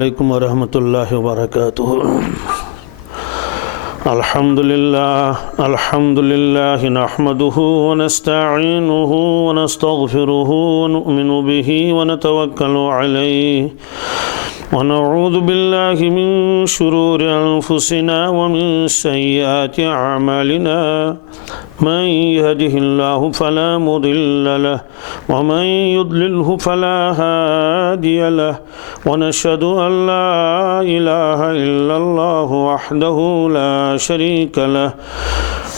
अलैकुम वरहमतुल्लाहि वबरकातुहू। अल्हम्दुलिल्लाह नहमदुहु व नस्तईनुहु व नस्तगफिरुहु व नुमिनु बिही व नतवक्कलु अलैहि व नऊज़ु बिल्लाहि मिन शुरूरि अनफुसिना व मिन सय्यिआति अअमालिना। मन यहदिहिल्लाहु फला मुदिल्ल लहु व मन युद्लिल्हु फला हादिय लहु व नशहदु अन ला इलाहा इल्लल्लाहु वहदहु ला शरीक लहु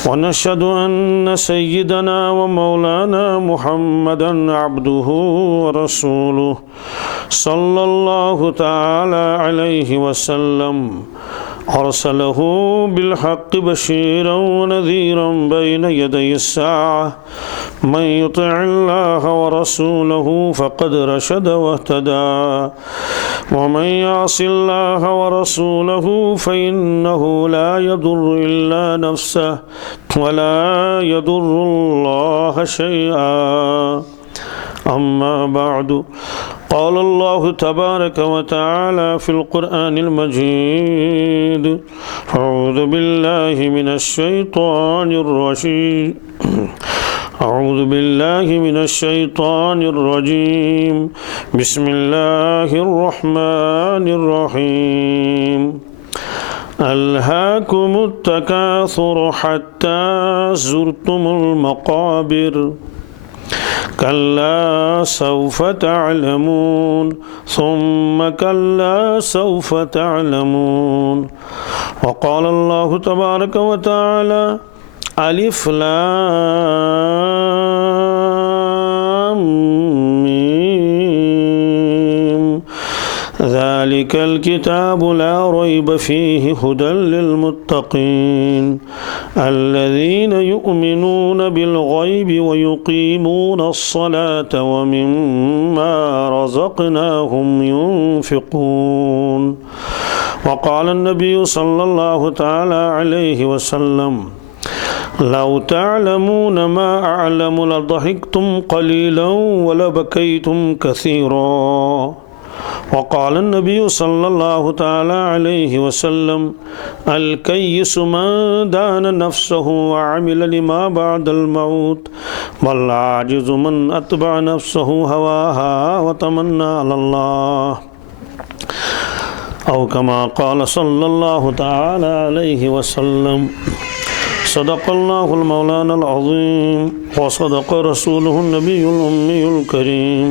व नशहदु अन्न सय्यिदना व मौलाना मुहम्मदन अब्दुहु व रसूलुहु सल्लल्लाहु तआला अलैहि वसल्लम अरसलहु बिलहक़्क़ि बशीरन व नज़ीरन बैन यदयि अस्साअह। मन युतिइल्लाह व रसूलहु फ़क़द रशद वहतदा व मन यासिल्लाह व रसूलहु फ़इन्नहु ला यदुर्रु इल्ला नफ़्सहु व ला यदुर्रुल्लाह शैअन। अम्मा बअदु क़ाल अल्लाहु तबारक व तआला फ़िल क़ुरआनिल मजीद अऊज़ु बिल्लाहि मिनश शैतानिर रजीम अऊज़ु बिल्लाहि मिनश शैतानिर रजीम बिस्मिल्लाहिर रहमानिर रहीम। अल्हाकुमुत तकासुर हत्ता ज़ुरतुमुल मक़ाबिर कल्ला सौफ तअलमून सुम्मा कल्ला सौफ तअलमून। वक़ाल अल्लाहु तबारक व तआला अलिफ लाम मीम ज़ालिकल किताबु ला रैब फ़ीहि हुदल लिलमुत्तक़ीन अल्लज़ीना युमिनून बिलग़ैबि व युक़ीमूनस्सलाता व मिम्मा रज़क़नाहुम युनफ़िक़ून। वक़ाल अन्नबिय्यु सल्लल्लाहु तआला अलैहि वसल्लम लौ तअलमून मा अअलमु लضحक्तुम क़लीलन व लबकैतुम कसीरा। वक़ाल अन्नबिय्यु सल्लल्लाहु तआला अलैहि वसल्लम अल कय्यिसु मन दान नफ्सहु व अमिल लिमा बअदल मौत वल आजिज़ु मन अतबअ नफ्सहु हवाहा व तमन्ना अलल्लाह औ कमा क़ाल सल्लल्लाहु तआला अलैहि वसल्लम। सदक़ल्लाहुल मौलानल अज़ीम व सदक़ रसूलुहुन नबियुल उम्मियुल करीम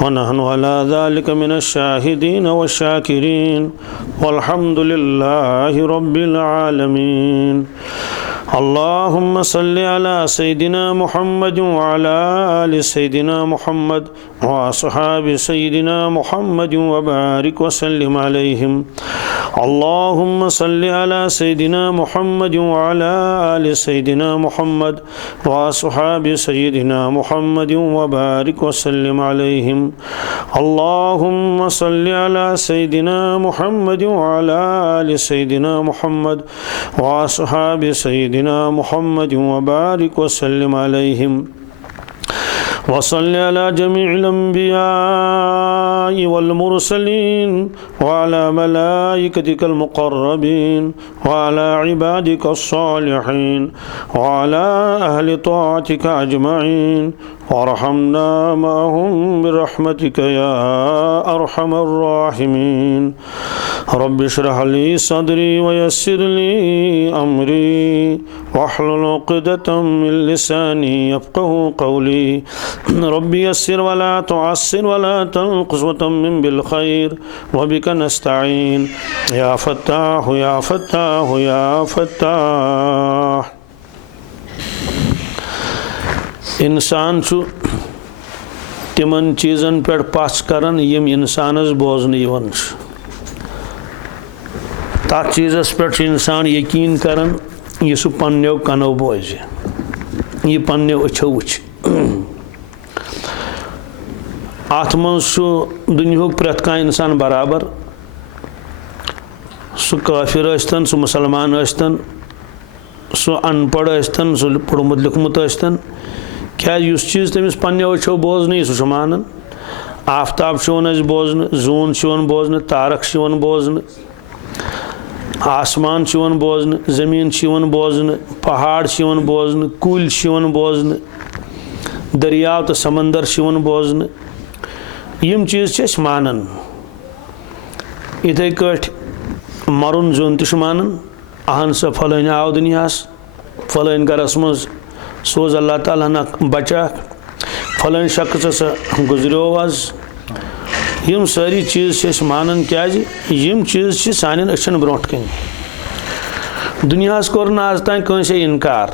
व नहनु अला ज़ालिका मिनश शाहिदीन व शाकिरीन वल्हम्दुलिल्लाहि रब्बिल आलमीन। अल्लाहुम्मा सल्लि अला सय्यिदिना मुहम्मद व अला आलि सय्यिदिना मुहम्मद व अस्हाबि सय्यिदिना मुहम्मद व बारिक व सल्लिम अलैहिम। अल्लाहुम्मा सल्लि अला सय्यिदिना मुहम्मद व अला आलि सय्यिदिना मुहम्मद व अस्हाबि सय्यिदिना मुहम्मद व बारिक व सल्लिम अलैहिम। अल्लाहुम्मा सल्लि अला सय्यिदिना मुहम्मद व अला आलि सय्यिदिना मुहम्मद व अस्हाबि सय्यिदिना मुहम्मद व बारिक व सल्लिम अलैहिम। वसल्लि अला जमीइल अंबियाइ वल मुरसलीन व अला मलाइकतिकल मुक़र्रबीन व अला इबादिकस सालिहीन व अला अहलि ताअतिका अजमईन वरहमना मअहुम बिरहमतिका या अरहमर राहिमीन। रब्बि इश्रह ली सदरी व यस्सिर ली अमरी वहलुल उक़दतम मिन लिसानी यफ़क़हू क़ौली। रब्बि यस्सिर वला तुअस्सिर वला तनक़ुस व तम्मिम बिल खैर व बिका नस्तईन या फ़त्ताह या फ़त्ताह या फ़त्ताह। इंसान तिमन चीज़न पे पछ करन यम इंसानस बोजन यवन तथ चीज़स पे इंसान यकीन करन यह सह पन्नो कनो बोज यह पन्नो अछो वुच। अत मज दुनिया प्रेत कह इंसान बराबर सह काफिर यस्तन सह मुसलमान यस्तन सह अनपढ़ यस्तन सह पोड़मुत लिखमुत यस्तन क्या चीज़ तमिस पन्नो अछो बोजन सह मानन आफ्ताब बोजन, जून बोजन, तारक बोजन, आसमान बोजन, ज़मीन बोजन, पहाड़ बोजन, कुल बोजन, दरियाव तो समंदर बोजन। यम चीज़ मानन। इथे कट मरुन जोन तो मानन, अहन सा फलान आव दुनियास, फलान गरस मज सोज अल्लाह ताला ना बचा, फलान शख्स सा गुजरो आज। यम सारी चीज़ मानन क्या यम चीज़ सान अचन ब्रोट कन। दुनियास कोर ना आज तान कंसे इनकार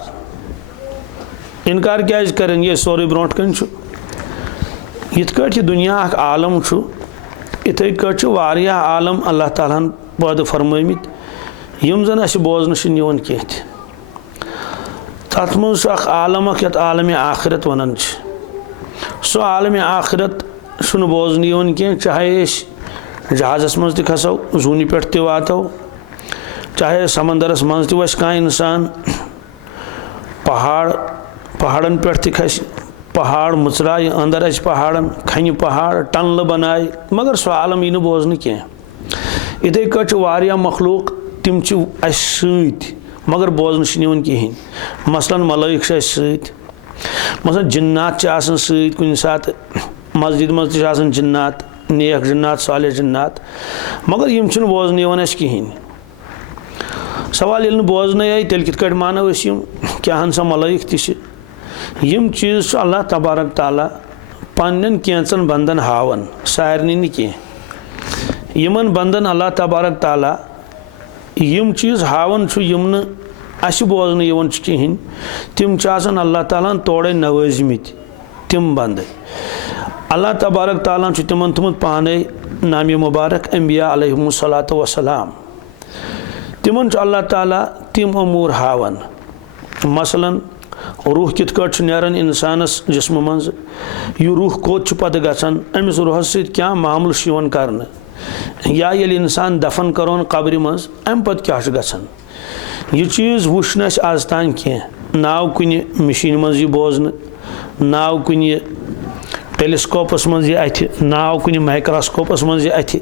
क्या करें ये सोरे ब्रोट कन। यिथ कट दुनिया आलम इथे कट वारिया आलम अल्लाह ताला पैदा फरमामित यम जन अस बोजन वन कह। तथ मज आलम यत आलम आखिरत वन सो आलम आखिरत बोजन वन कह। चाहे जहाज़स मज खसो, जून पे वातो, चाहे समंदरस मज तस कह इंसान, पहाड़न पे खस, पहाड़ मुचराय अंदर अच पहाड़न, खन पहाड़ टनल बनाए, मगर सो आलम यह बोजन कह। इथे कट वारिया मखलूक तिम सत मगर बोजन वन कहें। मसलन मलाइक मसलन जिन्नात सत कुन सात मस्जिद मज जिन्नात, नेक जिन्नात, साले जिन्नात, मगर यम बोजन वन कहें। सवाल ये बोजन आई तेल कित कट मानो यम क्या सा मलाइक तम चीज़ अल्लाह तबारक ताला पन्न कैंचन बंदन हावन, सारनी न कह। यमन बंदन अल्लाह तबारक ताला यम चीज़ हावन यम न अस बोजन कहें, तिम अल्लाह ताला तोड़े नवाजमित तिम बंद। अल्लाह तबारक ताला तिमन थुमुत पाने नाम मुबारक अंबिया अलैहिमुस्सलातु वस्सलाम। तिमन अल्लाह ताला तिम अमूर हावन। मसलन रूह कित कट नेरन इंसानस जिस्म मज, यह रूह कोत पत गसन, अमिस रूहस सत क्या मामल कर, या ये इंसान दफन करोन कब्र मज अम पत क्या गसन। यह चीज़ वुन आज तान कह। नाव कुन मशीन मज यह बोजन, नाव कुन टेलीस्कोपस मज यह अथ, नाव कुन माइक्रोस्कोपस मज यह अथ,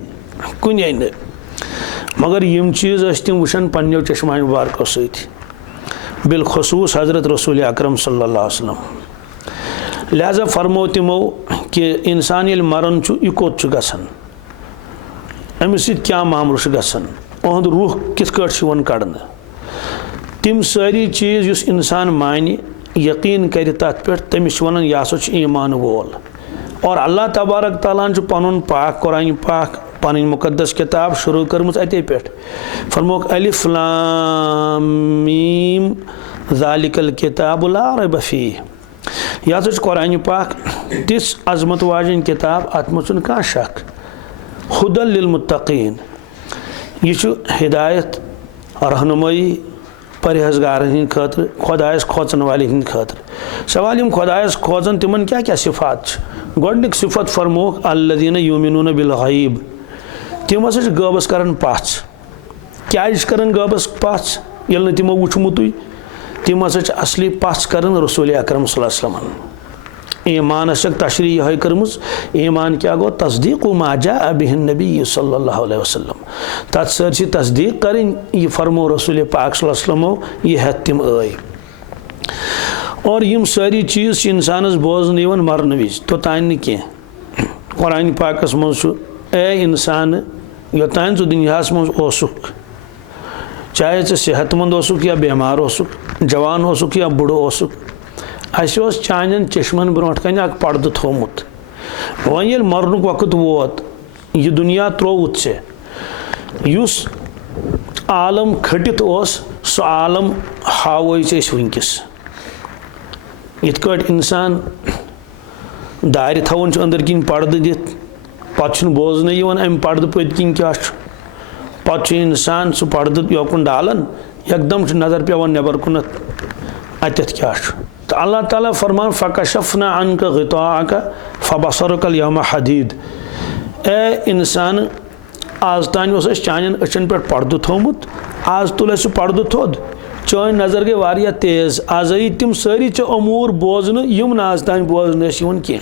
कुन न। मगर यम चीज़ तिम वुन पन्नो चश्मा मुबारकों सत, बिलखसूस हज़रत रसूल अकरम सल्लल्लाहु अलैहि वसल्लम। लिहाजा फरमो तिमो कि इंसान ये मरन यह कोत गसन, अमिस क्या मामल गसन, उहद रूह कित कट वन कड़न। तिम सारी चीज़ उस इंसान मानि यकीन कर तथ पे तमिस वन यह हसा ईमान वोल। और अल्लाह तबारक ताला पन पाक कुरान पाक पन मुकद्दस किताब शुरू कर्म अते पे फरमोक अलिफ लाम मीम ज़ालिकल किताब ला रैब फीह। यह हसा कुरान पाक तिस अजमत वाजिन किताब अत मज कह शक। हुदल लिल मुत्तकीन, यह हिदायत रहनुमाई परहेजगारन हंद खतर, खुदायस खोचन वाले हंद खतर। सवाल यम खुदायस खोचन तिमन क्या क्या सिफात। गोडनिक सिफत फरमोक अल्लज़ीना युमिनून बिल गैब, तिम हसा गैबस करन पाछ। क्या करन गैबस पाछ ये तिमो वुचमुत, तिम हसा असली पाछ करन रसूल अकरम सल्लल्लाहु अलैहि वसल्लम। ईमान तशरी यह कर्म। ईमान क्या गो तस्दीक मा जा बिहिन नबी सल्लल्लाहु अलैहि वसल्लम। तथ सर तस्दीक करें यह फरमो रसूल पाक सल्लल्लाहु अलैहि वसल्लम, यह हेत तिम आई। और यम सारी चीज़ इंसानस बोजन मरन विज तोतान कह। कुरान पाकस मज ए इंसान योतान दुनियास मज ओसुक, चाहे सेहतमंद ओसुक या बेमार ओसुक, जवान ओसुक या बुढ़ ओसुक, अस चान चश्मन ब्रोट कन पर्द थोमुत। वन ये मरनुक वक्त वोत, यह दुनिया त्रोवुत से युस आलम खटित सो आलम हावो वनकस। इत कट इंसान दारि थवन अंदर किन पर्द दित पे बोजन अम पर्द पत किन क्या पे इंसान सह पर्द योकुन डालन एकदम नजर पेवान नबर कुन अत क्या। तो अल्लाह ताला फरमान फ़कशफ़ना अन्का ग़िताअका फ़बसरुकल यौमा हदीद। ए इंसान आज तान चान अचन पे पर्द थोमुत, आज तुल सह पर्द थोद, चान नज़र गई वारिया तेज़, आज आई तिम सारी अमूर बोजन यम आज तान बोजन कह।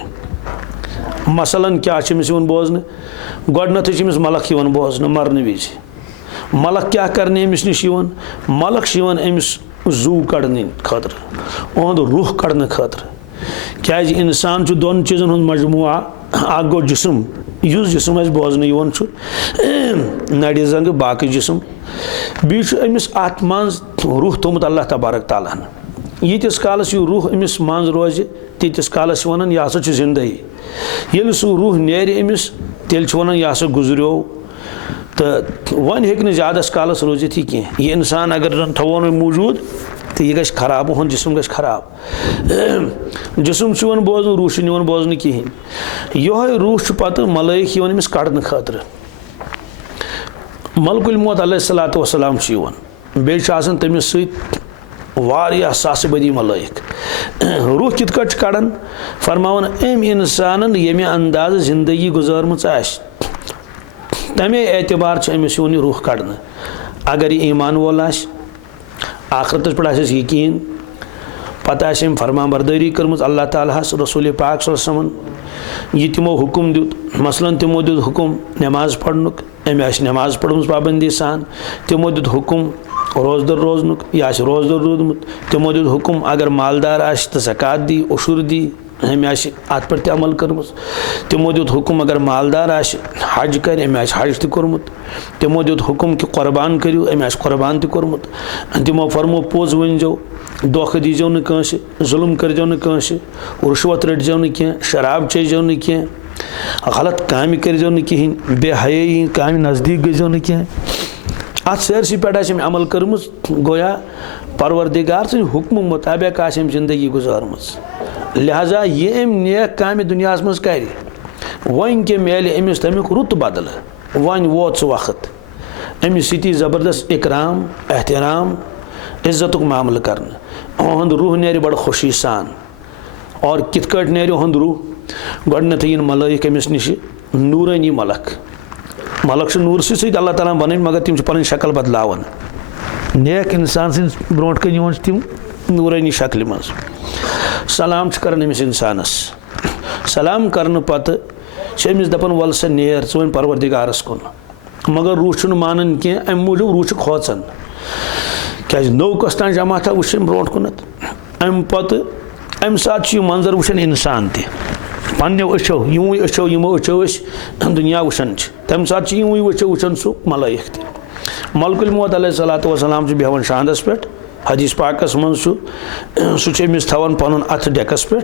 मसलन क्या बोजन गोडनथ मलक बोजन मरने विज मलक क्या करने अमिस नश मलक अमिस जू कड़ने खतर ओंद रूह कड़ने खतर क्या इंसान दोन चीज़न हूँ मजमुआ अ गो जिस्म युस जिस्म बोजन नड़ जंग बाकी जिस्म बीच अमिस अत मज रूह थोमुत अल्लाह तबारक ताला यीतिस कालस यह रूह अमिस मज रोज तीतिस कालस वन यह हसा जिंदगी ये सह रूह नेर अमिस तेल वन यह हसा गुजरो तो वन हे ज़्यादा कालस रोजित कह यह इंसान अगर थवो मौजूद तो यह गश खराब ओहन जिस्म गश खराब जिस्म वन बोजन रूह निवन बोजन कहें यह रूह पत मलाइक अमिस कड़ने खतर मलकुल मौत अलैहिस्सलातु वस्सलाम बे तमिस वारिया सास बदी मलाइक रूह कित कट कड़न फरमावन अम इंसान यमे अंदाज जिंदगी गुजारम तमे एतबार अमिस यन रूह कड़न अगर यह ईमान वोल आखरत पे यकीन पता फरमा बरदारी कर्म अल्लाह ताला रसूल पाक सल्लल्लाहु यह तमो हुकुम दुत मसलन तमो दुत हुकुम नमाज पढ़नुक अमे नमाज पढ़म पाबंदी सान तमो दुत हुकुम रोजदर रोजनुक यह रोजदर रोदमुत तमो दुत हुकुम अगर मालदार तो ज़कात दी उशुर दी अमे अत पे अमल कर्म तमो दुत हुकुम अगर मालदार हज कर अमे हज तोर्मुत तमो दुत हुकुम कि कुर्बान करू अमे कुर्बान तोर्मुत तमो फरमो पोज वनजो दोख दीजो न कंसे जुल्म करजो न कंसे रुश्वत रटजो न कह शराब चेजो न कह गलत काम करजो न कहें बेहयाई काम नज़दीक गजो न कह अत सारसी पे अमल कर्म गोया परवरदिगार सद हुक्म मुताबिक जिंदगी गुजारम लिहाजा यह अम नेक काम दुनिया मज कर वन के मेल अमिस तमिक रुत बदल वन वोत सह वक्त अमिस सती ज़बरदस्त इकराम एहतराम इज्जत मामल कर ओहद रूह नेर बड़ खुशी सान और कित नेर ओहद रूह गोडनथ इन मलाइक अमिस नश नूरानी मलक मलक नूर सत अल्लाह ताला बन मगर तम पन शक्ल बदलावन नेक इंसान सद ब्रोट कन तम नूरानी शक्ल मज सलाम कर अमिस इंसानस सलाम करने पत अमिस दपन वल सा नेर वन परवरदिगारस कुन मगर रूह मानन कह अम मूजूब रूह खोचन क्या नौ कस तान जमा था वुन ब्रोट कुनत अम पत अम सात मंजर वुन इंसान तह पन्नो अच्छो यूं अच्छो यमो अच्छो दुनिया वुचान तम सात यूं अच्छो वुचान सह मलाइक तह मलकुल मौत अलैहिस्सलातु वस्सलाम बेहन शांदस पे हदीस पाकस मन सह अमिस थवान पन अथ डेकस पे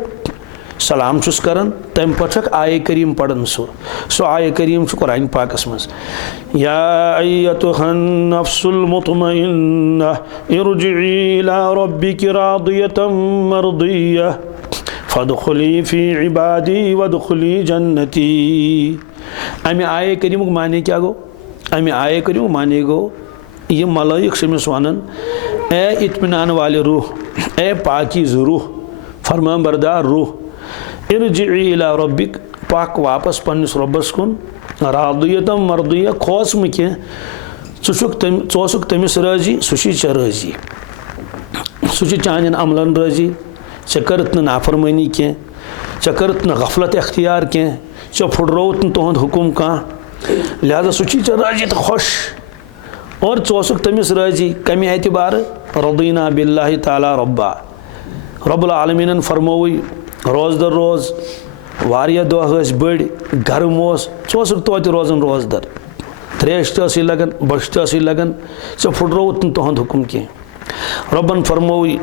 सलाम करान तम पक आय करीम पढ़न सो आय करीम कुरान पाकस मज या अय्यतुहन नफ्सुल मुतमइन्ना इरजिई इला रब्बिकी रादियतम मर्दिय्यह फदखुली फी इबादी वदखुली जन्नती अमे आय करीम माने क्या गो अमे आय करीम माने गो ये मलाइक अमिस वनन ए इत्मीनान वाले रूह ए पाकीज़ रूह फरमान बरदार रूह इरजिई इला रब्बिक पाक वापस पन्निस रब्बस कुन रादियतम मर्दिय्यह खोस मे कह चुक तमिस राजी सह राजी सह चान अमलन राजी चे करत नाफरमानी कह चे करत गफलत अख्तियार कह चे फुटरोत तुहद हुकुम कह लिहाजा सह राजी तो खुश और चोसुक तमिस राजी कमी एतबार रदीना बिल्लाहि ताला रब्बा रब्बुल आलमीन फरमोई रोज दर रोज वारिया दह बड़ गर्म चोसुक तो रोजन रोज दर त्रेश तसी लगन बश तसी लगन चे फुटरोत तुहद हुकुम कह रब्बन फरमोई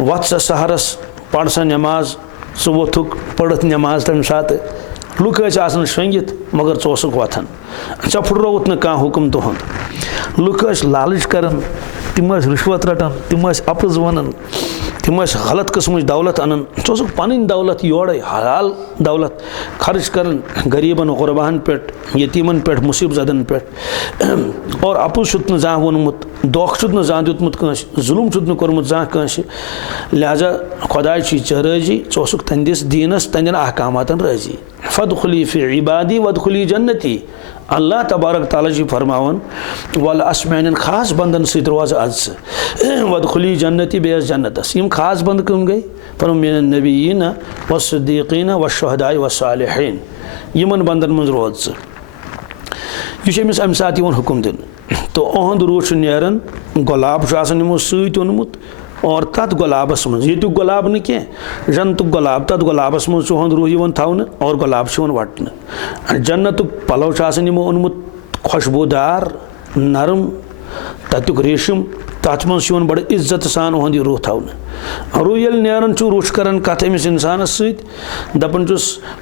वत सा सहरस पढ़ सा नमाज सह वोथुक पढ़त नमाज तम सात लुक शंगित मगर चोसुक वथन चे फुटरोत न कह हुकुम तुहद लुक लालच कर तम रिश्वत रटान तम अपज वन तम गलत किस्म दौलत अनन चोसुक पन दौलत योड़ हलाल दौलत खर्च कर गरीबन गुरबान पे यतीमन पे मुसीब जदन पे और अपुज जहाँ वोनमुत दोख जहाँ दुतमुत जुलुम कोर्मुत जहाँ कंस लिहाजा खुदा राजी चोसुक तंदिस दीनस तंदिन अहकामातन राजी फदखुली फी इबादी वदखुली जन्नती अल्लाह तबारक ताला जी फरमावन वल असमैन खास बंदन सत रोज आज वदखुली जन्नती बेस जन्नतस यम खास बंद कम गई पर मिन नबीयीन व सिद्दीकीन व शुहदाए व सालिहीन यमन बंदन मज रोज यह अमिस अमि सात हुक्म दिन तो अहद रूह नेरन गुलाब यमो सत ओनमुत और तथ गुलाबस मज ये गुलाब न कह जन्नत गुलाब तथ गुलाबस मज अहद रूह थवन और गुलाब वटन जन्नत पलव यमो ओनमुत खुशबूदार नरम तत्युक रेशम तथ मज बड़ इज्जत सान अहद रूह थवन रूह ये नेरन रूह कर कथ अमिस इंसानस दपन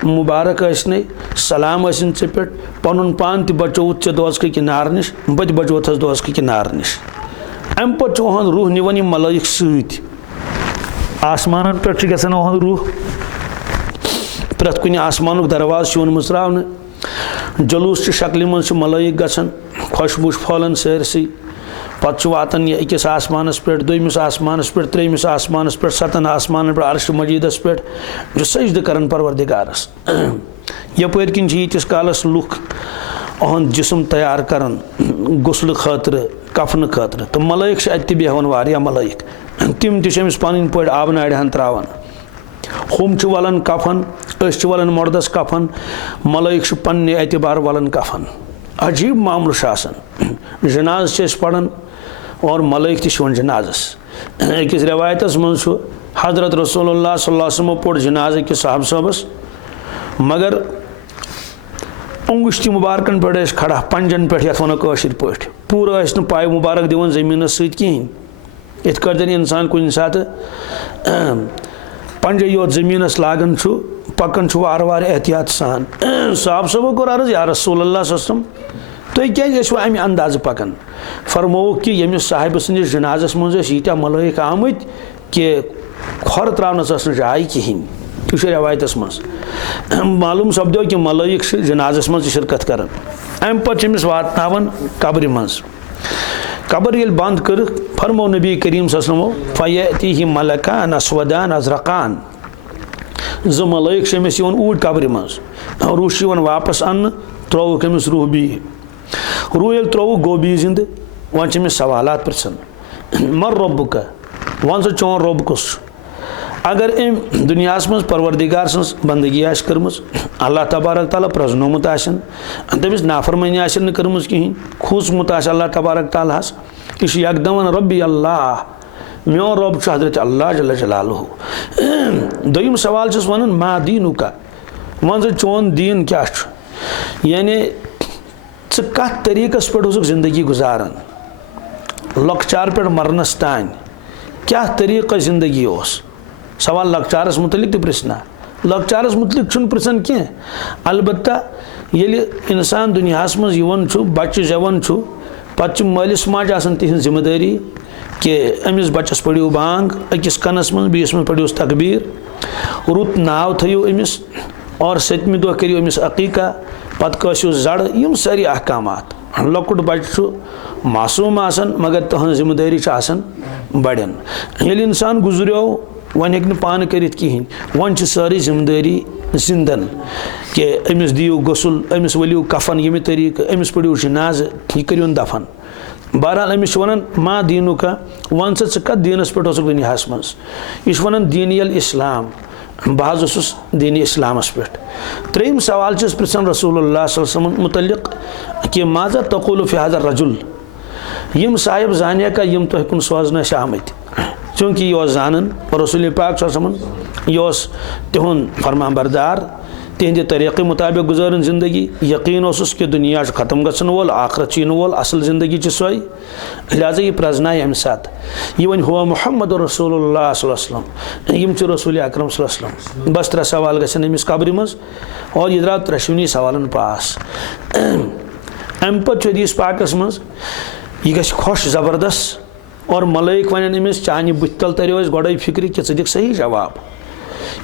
मुबारक आसने सलाम आसन ऐ पे पन पान बचोत ऐ दोजक कि नार नश बत बचोथस दोजक कि नार नश अम पे अहद रूह निवन मलाइक सत आसमान पे गसान अहद रूह प्रत कुन आसमान दरवाज मुचरावन जलूस शक्ल मज मलाइक गसान खुशबू फहलान सैरसी पे वातान यह अकिस आसमानस पे दोमिस आसमानस पे त्रेमिस आसमानस पे सतन आसमान पे अर्श मजीदस पे जो सजद कर परवरदिगारस यपर किन यीतिस कालस लुख अहद जिस्म तैयार करन गुस्ल खतर कफन खतर तो मलाइक अत बेहन वारिया मलाइक तिम तमिस पन पे आब नाड़हन त्रावान हम वलन कफन वलन मर्दस कफन मलाइक पन्ने एतबार वलन कफन अजीब मामल जनाज पढ़न और मलाइक तन जनाजस अकिस रवायतस मज हजरत रसूलुल्लाह सल्लल्लाहु अलैहि वसल्लम पोड़ जनाज अकिस साहब साहबस मगर अंगुश्ती मुबारकन पे खड़ा पंजन पे वन कशर पे पूरा पाय मुबारक दिवन जमीन सहें इत कर इंसान कुछ सात पंजे योत जमीन लागन पकन वार वार एहतियात सान साहब सबो कोर अर्ज या रसूलुल्लाह सल्लल्लाहु अलैहि वसल्लम तुम क्या अमि अंदाज पकन फरमोक कि यमिस साहिब सन्दिस जनाजस मज यीत्या मलाइक आमत कि खर त्रावनस जाय कहें यह रवायतस मज मालूम सपदो कि मलाइक जनाजस मज शिरकत कर अम पे वातान कब्र मज कब्र ये बंद कर फरमो नबी करीम सल्लल्लाहु अलैहि वसल्लम फयती मलकान अस्वदान अजरकान जो मलाइक अमिस ऊट कब्र मज रूह वापस अन्न त्रोक अमिस रूह बी रूह ये त्रोक गो बी जिंद वन अमिस सवालात पृछन मर रब्बुक वन सो चोन रब कुस अगर अम दुनिया मज परवरदिगार सज बंदगी कर्म अल्लाह तबारक ताला प्रजनोमुत तमिस नाफरमानी कर्म कहें खूसमुत अल्लाह तबारक ताला यह यकदम रब्बी अल्लाह मोन रब हजरत अल्लाह जल्ल जलालुहु दोयम सवाल वन मा दीनुका वन चोन दीन क्या यानी कत तरीकस पे जिंदगी गुजारान लकचार पे मरनस तान क्या तरीक़ जिंदगी सवाल लकचारस मुतलिक तो पृछना लकचारस मुतलिक पृछन कह अलबत्ता ये इंसान दुनियास मज बच्चे जवान पे मालिस माज तिहन जिम्मेदारी कि अमिस बच्चस पढ़ो बांग अकिस कनस मज बीस मज पढ़ोस तकबीर रुत नाव थो अमिस और 7वें दह करो अमिस अकीका पत कसो जड़ यम सारी अहकामात लकुट बच्चे मासूम मगर तहन जिम्मेदारी बड़न ये इंसान गुजरो वन हेक पान कर कहें वन सारी जिम्मेदारी जिंदन कि अमिस दियो गसल अमिस वलियो कफन यमे तरीक अमिस पढ़ो जनाज यह करोन दफन बहरहाल अमिस वन मा दीनु का वन सा कत दीनस पे दुनियास मज यह वन दीनियल इस्लाम बह दीन इस्लामस पे त्रेम सवाल पृछन रसूलुल्लाह सल्लल्लाहु अलैहि वसल्लम मुतल्लिक कि माजा तक़ूलु फी हाज़ा रजुल यम साहिब जानिया का यम तो कुन सोजन आमत चूँकि यह जानन और रसूल पाक यह तिहुन फरमान बरदार तिहंद तरीक़े मुताबिक गुजारन जिंदगी यकीन कि दुनिया ख़त्म गसन वोल आखरत चीन वोल असल जिंदगी सोई लिहाजा यह प्रजनाय अमि सात यह वन हुआ मोहम्मद रसूलुल्लाह सल्लल्लाहु अलैहि वसल्लम यम रसूल अकरम सल्लल्लाहु अलैहि वसल्लम बस 3 सवाल गसन अमिस कब्र मज और यह द्राव 3 सवालन पास अम पे हदीस पाकस मज यह गश खुश ज़बरदस्त और मलाइक वन अमिस चानि बुथ तल तरो गोड़े फिक्र कि द सही जवाब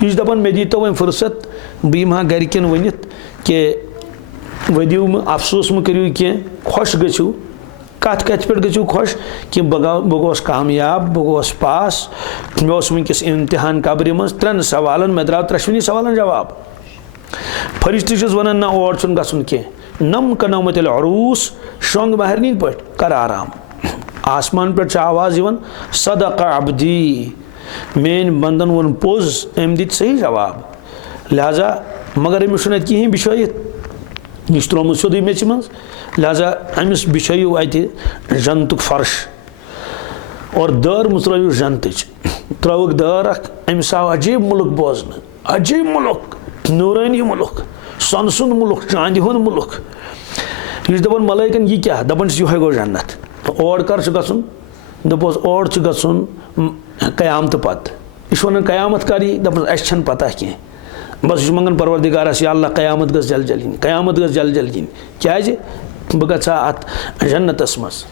यह दपान मे दी तो वो फुर्सत बह गरकन वनित कि वदिव अफसोस मो करो कह खुश गो कत कत पे गो खुश कि बह गोस कामयाब बह गोस पास मे वनकस इम्तिहान कब्र मज 3 सवालन मे द्राव 3 सवालन जवाब फरिश्त वन ना और गसन कह नम कनौमत अरूस शोंग महरनी पे कर आराम आसमान पे आवाज यवन सदक अब्दी मेन बंदन वोन पोज अम दित सही जवाब लिहाजा मगर अमिस कहें बिछात यह त्रोमुत सोद मेच मज लिहाजा अमिस बिछो अत जन्नतुक फर्श और दर मुत्रव जन्नत त्रोक दर अमिस आव अजीब मुल्क बोजन अजीब मुल्क नूरानी मुल्क सन सुन मुल्क चांद हुंद मुल्क यह दपान मलाइकन यह क्या दपान यह गो जन्नत और कर गन दोपस और गन कयामत पत यह वन कयामत कर दपान अस पता कह बस यह मंगन परवरदिगारस या अल्लाह कयामत गस जल जल कयामत गस जल जल क्या बह गा अत जन्नतस मज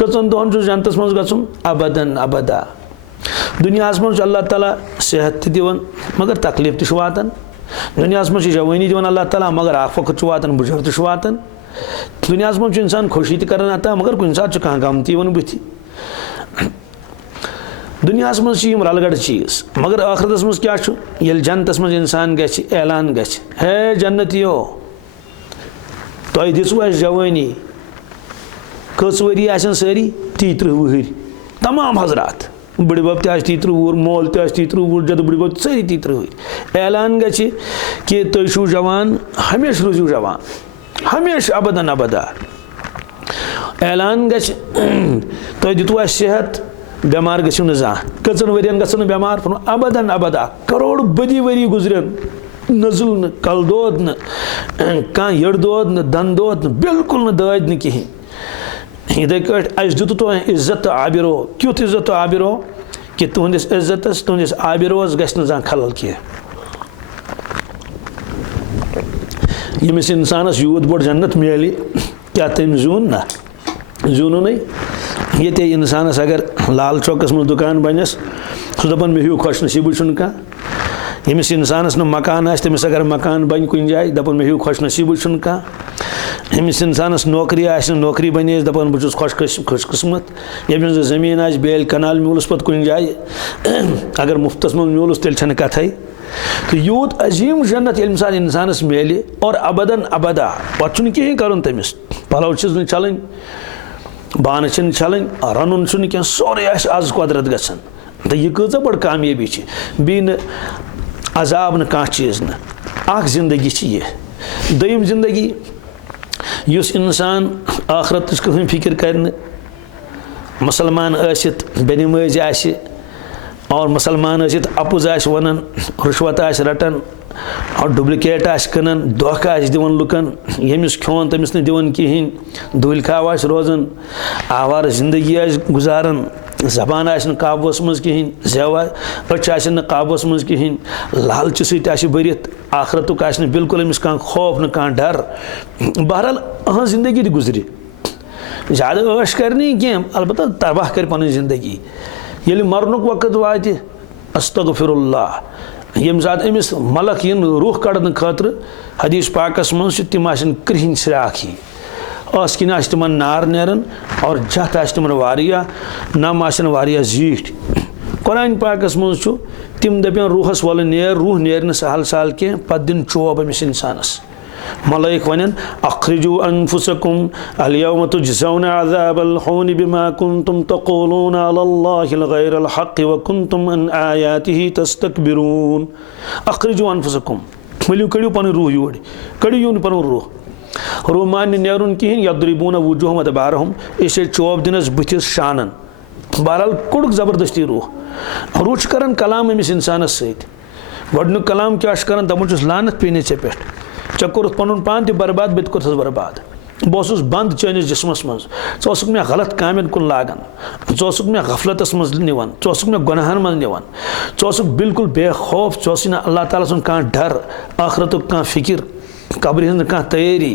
कचन दोहन जन्नतस मज गन अबदन अबदा दुनिया मज अल्लाह ताला सेहत दिवन मगर तकलीफ वातान दुनिया मज जवानी दिवन अल्लाह ताला मगर आख वक्त वातान बुजुर्ग वातान दुनिया मज इंसान खुशी तरान अता मगर कुछ सात कह गम तवन बुथि दुनिया मज रलगड़ चीज मगर आखरतस मज क्या ये जन्नतस मज इंसान ऐलान हे जन्नतियो तुह दिसु अस जवानी कस वरी आसन सारी 30 वहर तमाम हजरात बुढ़ बब त वुर मोल त वुर जद बुढ़ बब सारी 30 वहर ऐलान कि तुम जवान हमेशा रोजू जवान हमेशा अबदन अबदा ऐलान तुह दितु सेहत बेमार गो ना जा कचन वरियन गो बेमार अबदन अबदा करोड़ बदी वरी गुजरन नजुल न कल दोद न कह यड़ दोद न दन दोद न बिल्कुल न दाद न कहें इथे अस दितु तुह इज्जत तो आबिरो क्युत इज्जत तो आबिरो कि तुहंदिस इज्जतस तुहंदिस आबिरोस गस न खलल कह यमिस इंसानस यूत बोड़ जन्नत मिले क्या तम जून ना जून नहीं ये इंसानस अगर लाल चौकस मज दुकान बनस सह दपान मे हूँ खुश नसीब कह यमिस इंसानस न मकान तमिस अगर मकान बन कुन जाए दपान मे हूँ खुश नसीब कह यमिस इंसानस नौकरी नौकरी बने दपान बहुत खुशकिस्मत यमिस जमीन आ बेल कनाल मूलस पे कुन जाए अगर मुफ्तस मज मूलस तेल कथ तो यूत अजीम जन्नत ये मिसाल इंसानस मिले और अबदन अबदा पे कहें कर तमिस पलव छलन बान छलन रन कह सोरे आज कुदरत गसन तो यह कह बड़ कामयाबी बी न अजाब न कह चीज न जिंदगी यह दोम जिंदगी युस इंसान आखरत कहीं फिक्र कर मुसलमान बेनमाज और मुसलमान अपुज वन रुश्वत रटन और डुप्लिकेट कनन धोखा दिवन लुकन यमिस खोन तमिस न दिवन कहें धूल खाव रोजन आवार जिंदगी गुजारन जबान काबूस मज कहें जेव अच काबूस मज कहें लालच सत भरित आखरतुक बिल्कुल अमिस कह खौफ न कह डर बहरहाल अहं जिंदगी गुजरे ज़्यादा ऐश कर कह अलबत्ता तबाह कर पन जिंदगी ये मरनुक वक्त वात अस्तगफिरुल्लाह यम सात अमिस मलक इन रूह कड़न खतर हदीस पाकस मज तम कृहन श्राख ही किन तमन नार नेरन और जत तमन नम वारिया जीठ कुरान पाकस मज तम दपन रूहस वल नेर रूह नेर सहल सहल कह पत दिन चोब अमिस इंसानस मलाइक वन अखरिजू अनफुसकुम अलयौम तुजज़ौना अज़ाबल हून बिमा कुंतुम तक़ूलून अलल्लाहि गैरल हक़ व कुंतुम अन आयातिहि तस्तकबिरून अखरिजू अनफुसकुम मलियो कड़ियो पन रूह योर कड़ियो यून पन रूह मान नेरुन कहें यद्रिबून वुजूहम अदबारहुम इसे चोब दिनस बुथिस शानन बहरहाल कुड़ जबरदस्ती रूह कर कलाम अमिस इंसानस सत गोडनुक कलाम क्या कर दपान लानत पेने चे पे चे कोर पन पान तह बर्बाद बे कोरस बर्बाद बस बंद चैनिस जिस्मस मज ज़ोसुक मे गलत कामन कुन लागन ज़ोसुक मे गफलतस मज निवान ज़ोसुक मे गुनाहन मज निवान ज़ोसुक बिल्कुल बेखौफ ज़ोस ना अल्लाह ताला सुन कह डर आखरतुक कह फिक्र कब्र हज कह तैयारी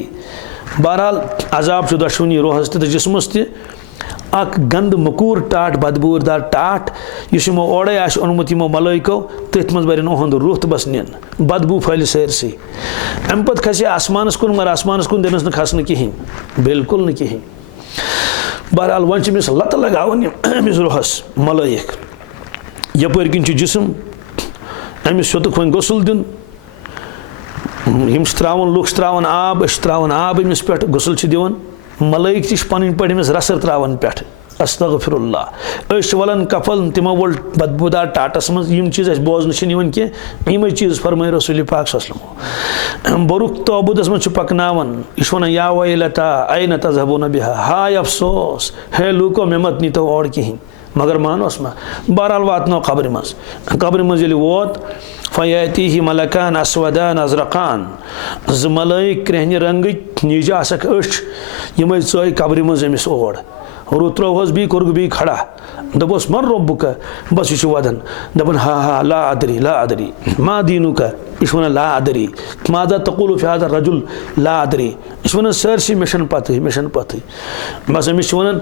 बहरहाल अजाब दशवनी रोहस तो जिस्मस तक गंद मकूर टाट बदबूरदार टाट यमो ओड़े ओनमुत यमो मलाइको तथ मज बरन ओहद रूह तो बस निन बदबू फैल सैरसी अम पे खसे आसमानस कुन मगर आसमानस कुन दिनस न खसन कहें बिल्कुल न कहें बहरहाल वन अमिस लत लगावन अमिस रूहस मलाइक यपर किन जिसम अमिस सोतुक वन गसल दिन यम त्रावन लुक त्रावन आब त्रावन आब अमिस पे गुसल दिवन मलाइक ती पन पे अमिस रसर त्रावन पे अस्तगफिरुल्लाह वलन कफल तिमो वोल बदबूदार टाटस मज यम चीज बोजन कह यम चीज फरमाय रसूल पाक सल्लल्लाहु बरुक तोबुदस मज पकनावन यह वन या वैलता ऐन तज़हबून बिहा हाय अफसोस हे लूको मे मत नीतो और कहीं मगर मानोस मा बहरहाल वातनो कब्र मज ये वोत फ़यातीहि मलकान अस्वदान अज़रक़ान ज़ मलाइक क्रहन रंग नीजा आसक अश यम चय कब्र मज अमिस ओर रुत त्रोहस बी कोर्ग बी खड़ा दपोस मन रब्बुक बस यह वदान दपन हा हा ला अदरी मा दीनुक यह वन ला अदरी मादा तक़ूलु फ़ी हाज़ा रजुल ला अदरी यह वन सरसी मेशन पत बस अमिस वन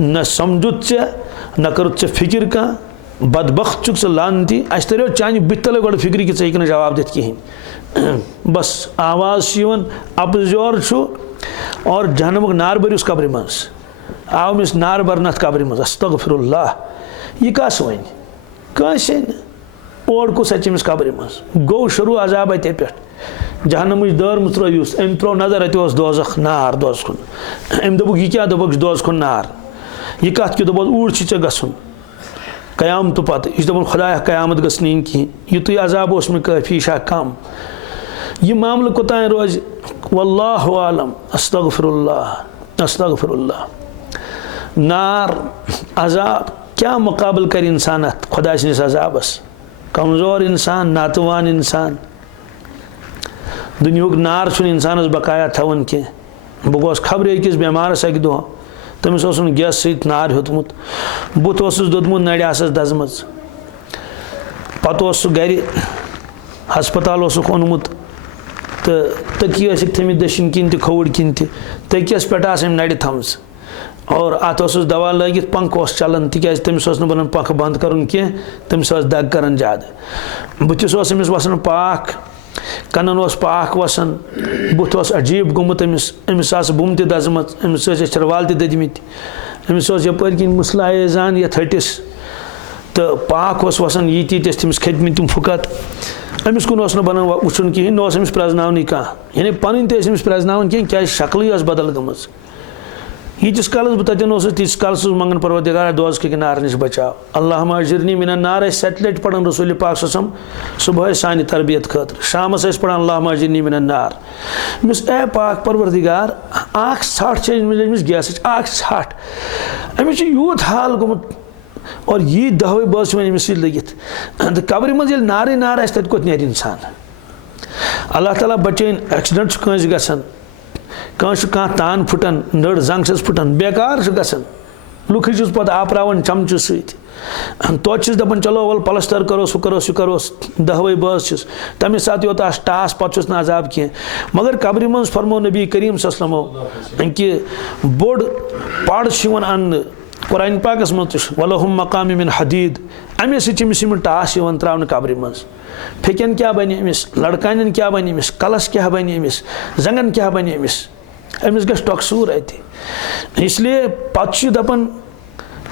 न समझुत चे न करुत चे फिक्र कह बदबख्त चुक से लानती अस तरो चान बितल गो फिक्र कि चे जवाब दित कहें बस आवाज़ अपजोर और जहनमुक नार भर उस कब्र मज आव मिस नार बरन कब्र मज अस्तगफिरुल्लाह यह कस वन कस ओर कुस अमिस कब्र मज गो शुरू अजाब अत पे जहनम दर त्रुस अम त्रो नजर अत दोजख नार दोज कुन अम दोक यह क्या दोक दोज कुन नार यह कत कि दोप ऊर चे गसन कयामत पत यह दोपन खुदाया कयामत गई कहें युत अजाब मे काफ़ी शा कम यह मामल कोतान रोज वल्लाहु आलम अस्तगफिरुल्लाह नार अजाब क्या मुकाबल कर इंसान खुदा सस अजाबस कमज़ोर इंसान नातवान इंसान दुनिया नार इंसानस बकाया थवन कह बह गोस खबर अकिस बेमारस अक दह तमिस गैस सत नार होतमुत बुत दोदमुत नड़ आसस दजम पत गर हस्पताल ओनमुत तो तकिय थमित दशिन किन खोवड़ किन तकियस पे नड़ थम और अत दवा लगित पंख चलान तिज तमिस बनान पंख बंद कर तमिस दग कर ज्यादा बुतिस अमिस वसान पाक कनन पाक वसान बुत अजीब गोमुत अमिस बुम दजम अमिस अचरवाल ददमित अमिस यपर किन मुसला ऐजान ये हटिस तो पाक वसान ये तीत तमिस खतमित तम फुकत अमिस कुन बनान वुचन कहें नमिस प्रजन कह यानी पन तमिस प्रजन कहें क्या शक्ल बदल गम यीतिस कालस बह तथन तीस काल मंगन परवरदिगार दोज के नार नश बचाव अल्लाहुम्मा अजिरनी मिनन नार सत लट पढ़न रसूल पाक सम सुबह सान तरबियत खतर शामस पढ़ान अल्लाहुम्मा अजिरनी मिनन नार मिस ए पाक परवरदिगार आख छठ अमिस गैस आख छठ अमिस यूत हाल गोमुत और यी दहवे बस वन अमिस लगित तो कब्र मज नारे नार आस तत कोत नेर इंसान अल्लाह ताला बचन एक्सीडेंट कंस गसन कंस कह तान फुटन नड़ जंग फुटन बेकार गसन लुक पे आपरावन चमचु सत तो दपान चलो वल पलस्तर करोस वह करोस दहवे बस तमें सात योत टास पे अजाब कह मगर कब्र मज फरमो नबी करीम सल्लल्लाहु अलैहि वसल्लम कि बोड़ पड़ अन्न कुरान पाकस मज वलहुम मकाम मिन हदीद अमे समिस टास त्रावन कब्र मज फेकन क्या बन अमिस लड़कान क्या बन अमिस कलस क्या बन अमिस जंगन क्या बन अमिस गस टकसूर अत इसलिए पे दपान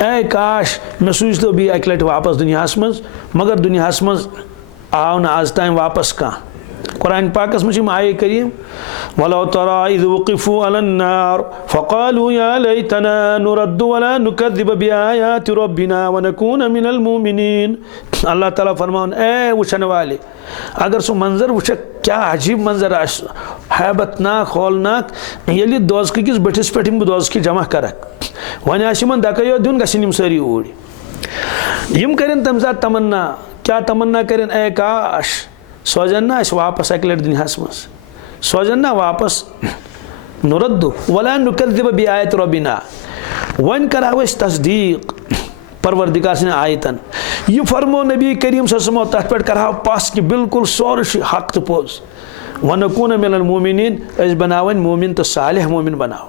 ए काश मे सूझ तो बी अक लट वापस दुनियास मज मगर दुनियास मज आव न आज तान वापस कह कुरान पाकस मज आये करीम वलो तरा इज़ वक़िफ़ू अलन नार फ़क़ालू या लैतना नुरद्दु वला नुकज़्ज़िब बिआयाति रब्बिना व नकून मिनल मुमिनीन। अल्लाह ताला फरमान ए वुचन वाले अगर सो मंजर वुच क्या अजीब मंजर आस हैबतनाक हौलनाक ये दोजक किस बटिस पे दोजक जमा करक वन आन दको दिन गम सारी ऊर यम करें तम सात तमन्ना क्या तमन्ना करें ए काश सोजन ना वापस अक लट दुनियास मज सोजन ना वापस नुरद्दु वला नुकज़्ज़िब बिआयाति रब्बिना वन कराव तस्दीक परवरदिगार सने आयतन यह फरमो नबी करीम सल्लल्लाहु अलैहि वसल्लम तथ पे कर पास कि बिल्कुल सोर हक तो पोज वनकून मिनल मुमिनीन अस बनावन मोमिन तो सालिह मोमिन बनाओ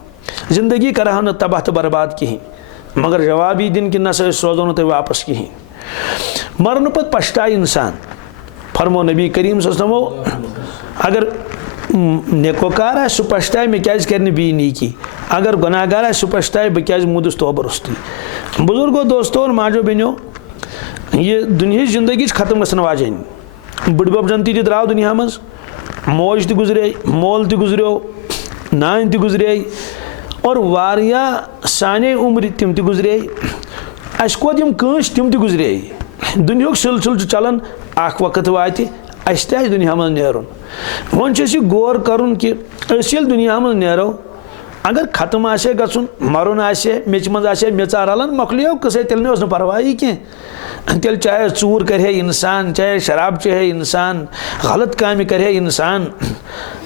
जिंदगी कर न तबाह तो बर्बाद कहीं मगर जवाब ही दिन कि न सोजो न वापस कहीं मरन पे पछता इंसान फरमो नबी करीम सल्लल्लाहु अलैहि वसल्लम अगर नेकोकार आ सह पछताए मे क्या कर बी नीकी अगर गुनाहगार आ सह पछताए बह क्या मुदस तोबर रुस्ती बुजुर्गो दोस्तों और माजो बनो ये दुनिया जिंदगी खत्म गसन वाजन बुढ़ बब जन ती द्राव दुनिया मज मोज ति गुजरे, मोल ति गुजरियो, नान ति गुजरे और वारिया साने उम्र तिम ति गुजरे, अस कोत यम कंस तिम ति गुजरे। दुनिया सिलसिल चलान, अख वक्त वाति अस ति दुनिया मज नेरुन। वन गौर करुन कि अस येल दुनिया मज नेरो, अगर खत्म आसे गछुन, मरुन आसे, मेच मज आसे मेचा रलन मकलियो कसे, तेल ने परवाही कह। तेल चाहे चूर करे इंसान, चाहे शराब चाहे इंसान, गलत काम करे इंसान,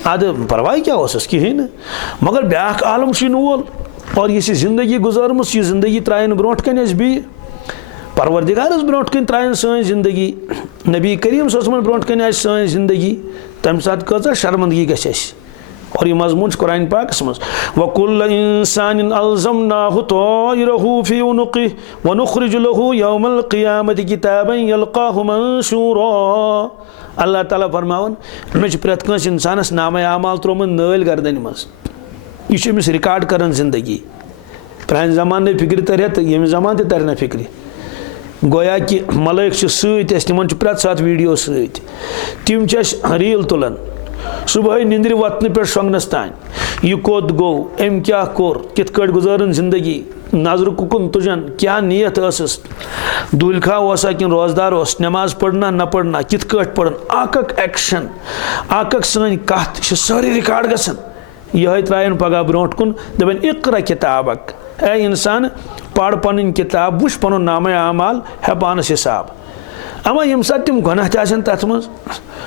अद परवाह क्या कहें। मगर ब्याक आलम वोल और यह जिंदगी गुजारम, यह जिंदगी त्रायन ब्रोट कन बी परवरदिगारस ब्रोट कन त्रायन सन जिंदगी, नबी करीम सल्लल्लाहु ब्रोट कन सन जिंदगी, तम साथ कचा शर्मंदगी गछ। और यह मजमून कुरान पाकस मज वकुल्ल इंसान अलज़मनाहु ताइरहु फी उनुक़िहि व नुख़्रिजु लहु यौमल क़ियामति किताबन यल्क़ाहु मंशूरा। अल्लाह ताला फरमावन मे प्रेत कंस इंसानस नामे आमाल त्रोमन नल गर्दन मज, यह अमिस रिकॉर्ड करन जिंदगी। प्रान जमान फिक्र तर तो यम जमान तर ना फिक्र। गोया कि मलाइक तिमन प्रेत साथ वीडियो सत, तिम रील तुलान सुबह निंद्र वतन पे शोंगनस तान, यह कोत गो, अम क्या कोर, कित कट गुजारन जिंदगी, नजर कुकुन तुजन, क्या नीयत असस, दुलखा वसा कि रोजदार ओस, नमाज पढ़ना न पढ़ना, कित कट पढ़न, आक एक्शन, आक सन कत सारी रिकॉर्ड गसन। यह त्रायन पगह ब्रोट कुन दपन इक़रा किताबक, ए इंसान पढ़ पन किताब, वुच पन नाम आमाल, है पानस हिसाब। अमा यम सात तिम गुनाह तथ मज,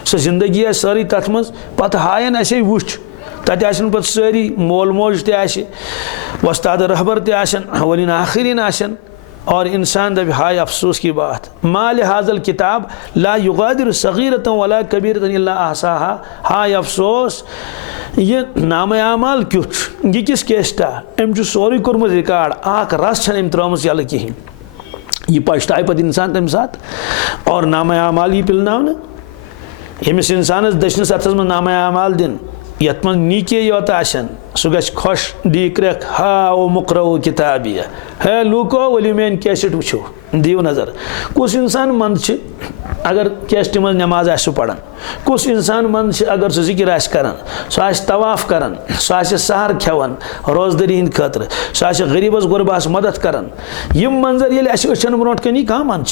सो जिंदगी आ सारी तथ मज, पत हायन असे वुच, तत पत सारी मोल मोज त वस्ताद रहबर तन, वलिन आखिरीन आसन। और इंसान दब हाय अफसोस की बात, माल हाजल किताब ला युगादिर सगीरतन वला कबीरतन इल्ला अहसाहा। हाय अफसोस, ये नाम आमाल क्युछ, यह किस केस्टा, अम सोरी कोर्मुत रिकॉर्ड, आक रस छन अम त्रमस यल कहें। यह पछताए पे इंसान तम सात और नाम आमाल यह पिलनावन। यमिस इंसानस दशनस अथस मज नाम आमाल दिन, यत मज नीके योत आशन, सह गछ खुश दी क्रक, हा ओ मुकरो किताबिया, है लूको वली मेन कैसेट वुचो, दियो नजर। कुछ इंसान मंद अगर कैसेट मज नमाज आसु पढ़न, कुछ इंसान मंद अगर सह जिक्र आस करन, सह तवाफ करन, सह सहर खेवन रोजदारी हिंद खतर, सह गरीबस गुरबास मदद करन। यम मंजर ये अचन ब्रोट कन कह मन।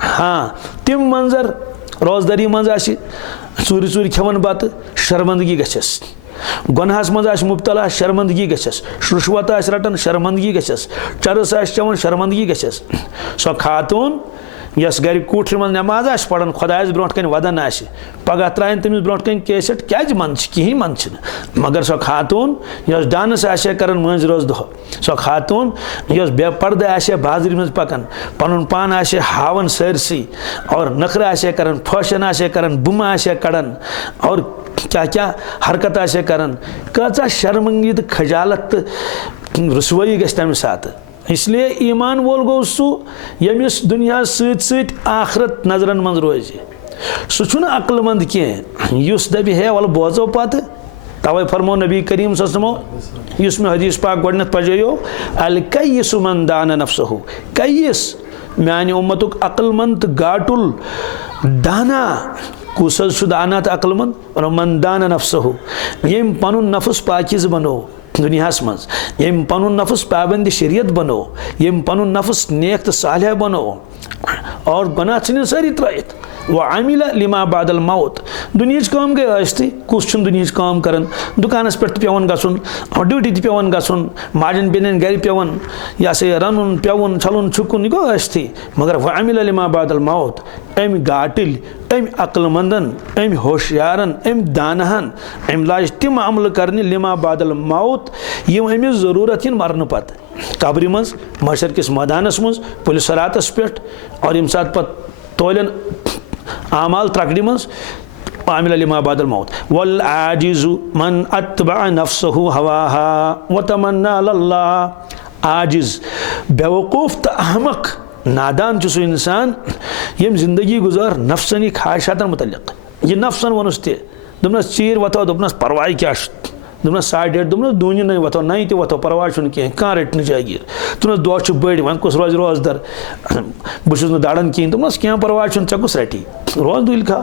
हाँ तिम मंजर रोजदारी मज चूरी चूरी खेवन बत, शर्मंदगी गछस, गुनाहस मज मुब्तला, शर्मंदगी गछस, रुश्वत रटन, शर्मंदगी गछस, चरस चवन, शर्मंदगी गछस। सो खातून यस गर कूठर मज नमाज पढ़न, खुदायस ब्रोट कन वदन पगह त्रायन तमिस ब्रोट कन कैसेट, क्या मन कहीं मन। मगर सो खातून यस डांस करन मज रोज दह, सो खातून यस बेपर्द बाजरी मज पकन, पन पान हावन सरसी, और नखर करन, फैशन करन, बुम कड़न, और क्या क्या हरकत करन, कचा शर्मंगी तो खजालत रसवई गस तम साथ। इसलिए ईमान वोल गो सह यमिस दुनिया सत आखरत नजरन मज रोज, सह अक्लमंद कह दबि है वल बोजो पत। तवे फरमो नबी करीम सल्लल्लाहु युस में हदीस पाक गडनत पजयो, अल कय्यिस मन दान नफ्सहु, कय्यिस माने उम्मतुक अक्लमंद गाटुल दाना, कुस दाना तो अक्लमंद, और मन दान नफ्सहु, यम पनुन नफ्स पाकिज बनो दुनिया मज, यम पनुन नफ्स पाबंद शरीयत बनो, यम पनुन नफ्स नेक तो सालिह बनो, और गुनाह छन सारी त्रयत, व आमिल लिमा बादल मौत। दुनिया काम गई आस्ती, कुछ दुनिया काम कर, दुकानस पे पेवन गन, ड्यूटी पेवन गन, माजन बेन गर पेवन, यह रन पेवन छलन छुकुन गो आस्ती। मगर व आमिल लिमा बादल मौत, अम गाटिल, अम अक्लमंदन, अम होशियारन, अम दानहन, अम लाज तिम अमल करने लिमा बादल मौत, यम अमिस जरूरत मरन पत कब्र मज, महशर किस मैदानस मज, पुलिस रातस पे, और यम सात पत तोलन आमाल त्रकड़ी मज, आमिल लिमा बादल मौत। वल आजिजु मन अत्बअ नफ्सहु हवाहा व तमन्ना अल्लाह। आजिज बेवकूफ तो अहमक नादान सह इंसान यम जिंदगी गुजार नफ्सनी ख्वाहिशातन मुतल्लिक। यह नफ्सन वनुस ते, दोपनस चीर वतो, दोपनस परवाह क्या, दोपनस 1.5 दोपनस दून नहीं वथो नहीं तो वथो परवाह कहें कह रटन जागीर दोपनस दोह बड़ वन कुछ रोज रोजदर बहुत दड़ान कहें दोपनस क्या परवाह चे कुछ रटी रोज दुल खा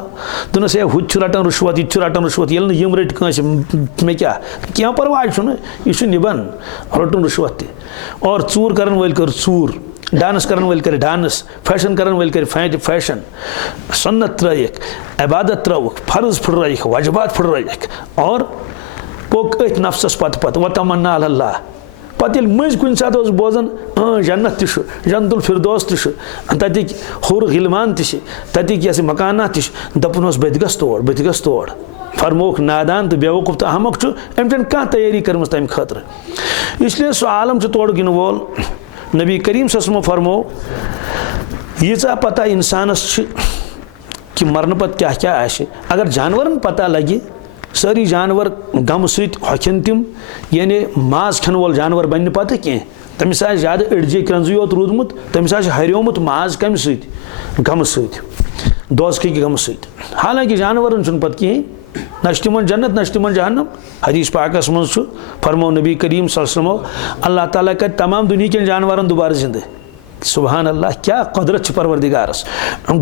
दोपनस हुत रटान रुश्वत यह रटान रुश्वत ये यम रट कंस मे क्या परवाह यह निबन रटन रुश्वत त और चूर कर वल कर चूर डांस करन वल कर डांस फैशन करन वल कर फैशन सुन्नत त्रयक इबादत त्रवक फर्ज फुर्रयक वाजिबात फुर्रयक और पोक अथ नफ्सस पत पत वतमन्ना अल्लाह पत ये मज कुन सात बोजान जन्नत जन्नतुल फिरदौस तक हुर गिलमान तक मकाना दपन बत गस तोड़ फरमोक नादान तो बेवकूफ़ तो अहमक अमचन कह तैयारी कर तम खतर इसलिए सह आलम तोड़ गिन वोल नबी करीम सल्लल्लाहु अलैहि वसल्लम फरमो यीचा पता इंसानस कि मरन पत क्या क्या आशे अगर जानवरन पता लगे सारी जानवर गम सत हन तम यानी माज खन वोल जानवर बन पत कह तमिस ज्यादा अड़जे क्रंज योत रूदमुत तमिस हरियोमुत माज कम सत गम सत दोजखी गम सत हालांकि जानवरन चुन पत कहें नश्तिमन जन्नत नश्तिमन जहन्नम हदीस पाकस मज फरमो नबी करीम सल्लल्लाहु अलैहि वसल्लम अल्लाह ताला कर तमाम दुनिया के जानवरन दोबारा जिंद सुबहान अल्लाह क्या कदरत परवरदिगारस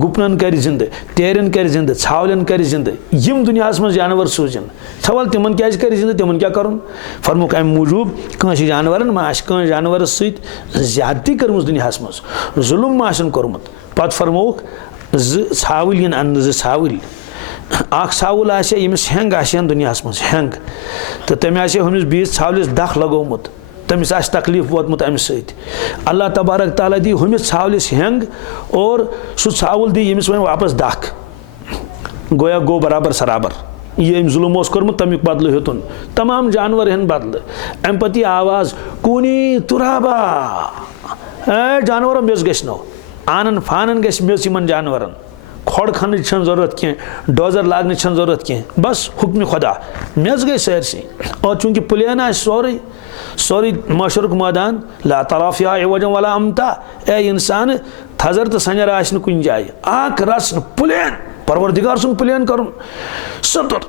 गुपनन कर जिंद तेरन कर जिंद छावलन कर जिंद यम दुनिया मज जानवर सूजन सवाल तिमन क्या कर जिंद तिमन क्या कर फरमुक अम मूजूब कह जानवरन मा कह जानवर ज्यादती कर्म दुनिया मज जुलुम मा कोर्मुत पत फरमोक छावल अन्न छावल छावल आमिस हेंग दुनिया मज हेंग तो तमें हमिस बीस छावलिस दख लगोमुत तमिस तकलीफ वोतमुत अम अल्लाह तबारक ताला दी हमिस छावलिस हेंग और सह छावल दी यमिस वन वापस दख गोया गो बराबर सराबर ये जुलुम कोर्मुत तमिक बदल हेतुन तमाम जानवर हन बदल अम पत आवाज कूनी तुराबा जानवर मेज गो आनन फानन मेज इन जानवरन खोड़ खन जरूरत कह डोजर लागन जरूरत कह बस हुक्म खुदा मेज गई सैरसी और चूंकि प्लेन आ सोरी मशरक मैदान ला तराफिया वजन वाला अमता ए इंसान थजर तो सनर आन कुन जाए आख रस प्लेन परवरदिगार सुन प्लेन कर सतर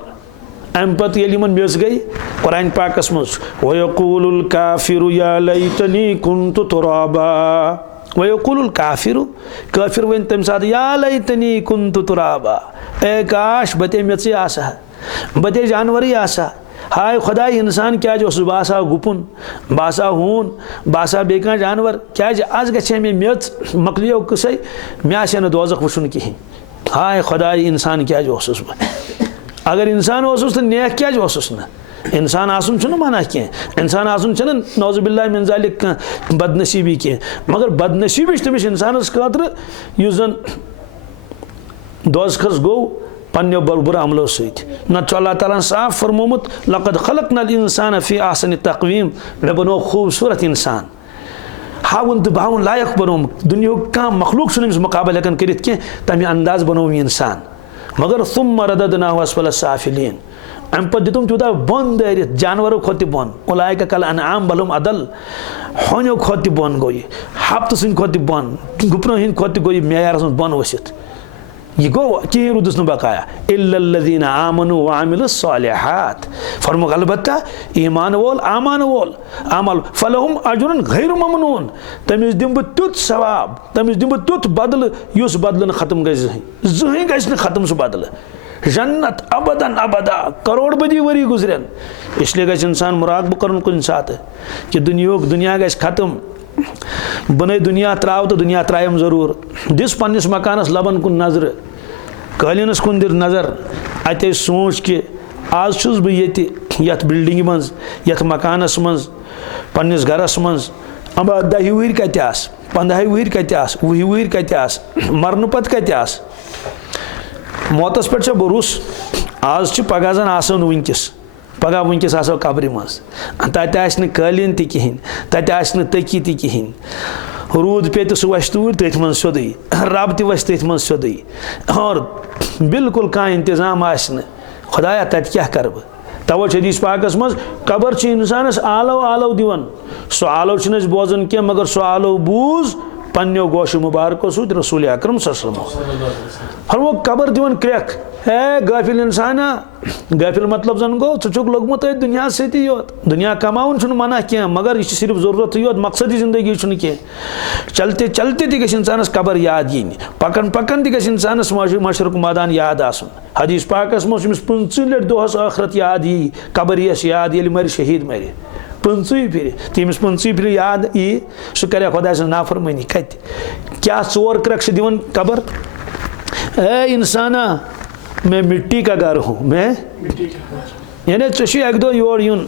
अम पत ये मेज गई कुरान पाकस मज वयक़ूलुल काफिरु या लैतनी कुन्तु तुराबा वयक़ूलुल काफिरु काफिर वन तम साथ या लैतनी कुन्तु तुराबा ए काश बते मेच आसा बते जानवर आसा हाय खुदा इंसान क्या बासा गुपुन बासा हून बासा बे जानवर क्या आज गे मे मेच मकलियो कसे मे आसे न दोजख वुन कहें हाय खुदा इंसान क्या अगर इंसान तो नेक क्या न इंसान आसन मना कह इंसान आसन नौजुबिल्लाह मिन ज़ालिक बदनसीबी कह मगर बदनसीबी तमिस इंसानस खतर जन दोजखस गो पन्नो बुर अमलो सत अल्लाह ताला साफ फरमोमुत लक़द ख़लक़नल इंसान फ़ी अहसनि तक़वीम मे बनो खूबसूरत इंसान हावन तो बावन लायक बनो दुनिया कह मखलूक मुकाबल हेकन कर तमें अंदाज बनो इंसान मगर सुम्म रददनाहु अस्फ़ल साफ़िलीन अम पे दितुम तूता बन दारित जानवरों खोत बन उलाइका कल अनआम बल हुम अदल होनो खोत बन गो हफ्त सिंह खोत बन गुपनो हिंद खोत गो मेयार बन वसित यह गो कहीं रुदस बकाया इल्लल्लज़ीना आमनु व अमिलुस सालिहात फरमो अलबत्ता ईमान वोल आमान वोल अमल फलहुम अजरुन गैरु ममनून तमिस दिम बह तुत सवाब तमिस दिम बह तुत बदल युस बदल खत्म गई जहीं गई खत्म सह बदल जन्नत अबदन अबदा करोड़ बदी वरी गुजरन इसलिए गज इंसान मुराकब कर कुन सात कि दुनिया गज खत्म बन दुनिया त्राव तो दुनिया त्रायम जरूर दिस पन्निस मकानस लबन कुन नजर कालीनस कुन दिर नजर अत सोच कि आज छुस बह यत बिल्डिंग मज यत मकानस मज पन्निस घरस मज अब 10 वहर कत 15 वहर कत 20 वहर कत मरन पत कत मौतस पे भरोस आज पगह जन आसन वनकस पगह वनकस आसो कब्र मज तत कालीन तहन तत तकी तहन रूद पे तो सह वस तूर तथ मन सोदी रब तस तथ मन सोदी और बिल्कुल कह इंतजाम आसन खुदाया तत क्या कर बह तवो हदीस पाकस मज कबर इंसानस आलो आलो दिवन सह आलो बोजान कह मगर सह आलो बूज पन्नो गोश मुबारक सूद रसूल अकरम सल्लल्लाहु अलैहि वसल्लम फरमो कबर दिवन क्रैक है गाफिल इंसाना गाफिल मतलब जन गो चुक लगमुत दुनिया सती योत दुनिया कमाउन छुन मना क्या मगर यह सिर्फ जरूरत योत मकसदी जिंदगी छुन क्या चलते चलते ती गछ इंसानस कबर याद यीन पकन पकन ती गछ इंसानस मशरक मैदान याद आसन हदीस पाकस मस 15 लट दोहस आखरत याद यी कबर यस याद येल मर शहीद मर 15 फिर तमिस 15 फिर याद यी सह करे खुदा सं नाफरमानी कत क्या 4 क्रक दिवन कबर ए इंसाना मैं मिट्टी का घर हूँ मैं यानी चे अक दो योर यून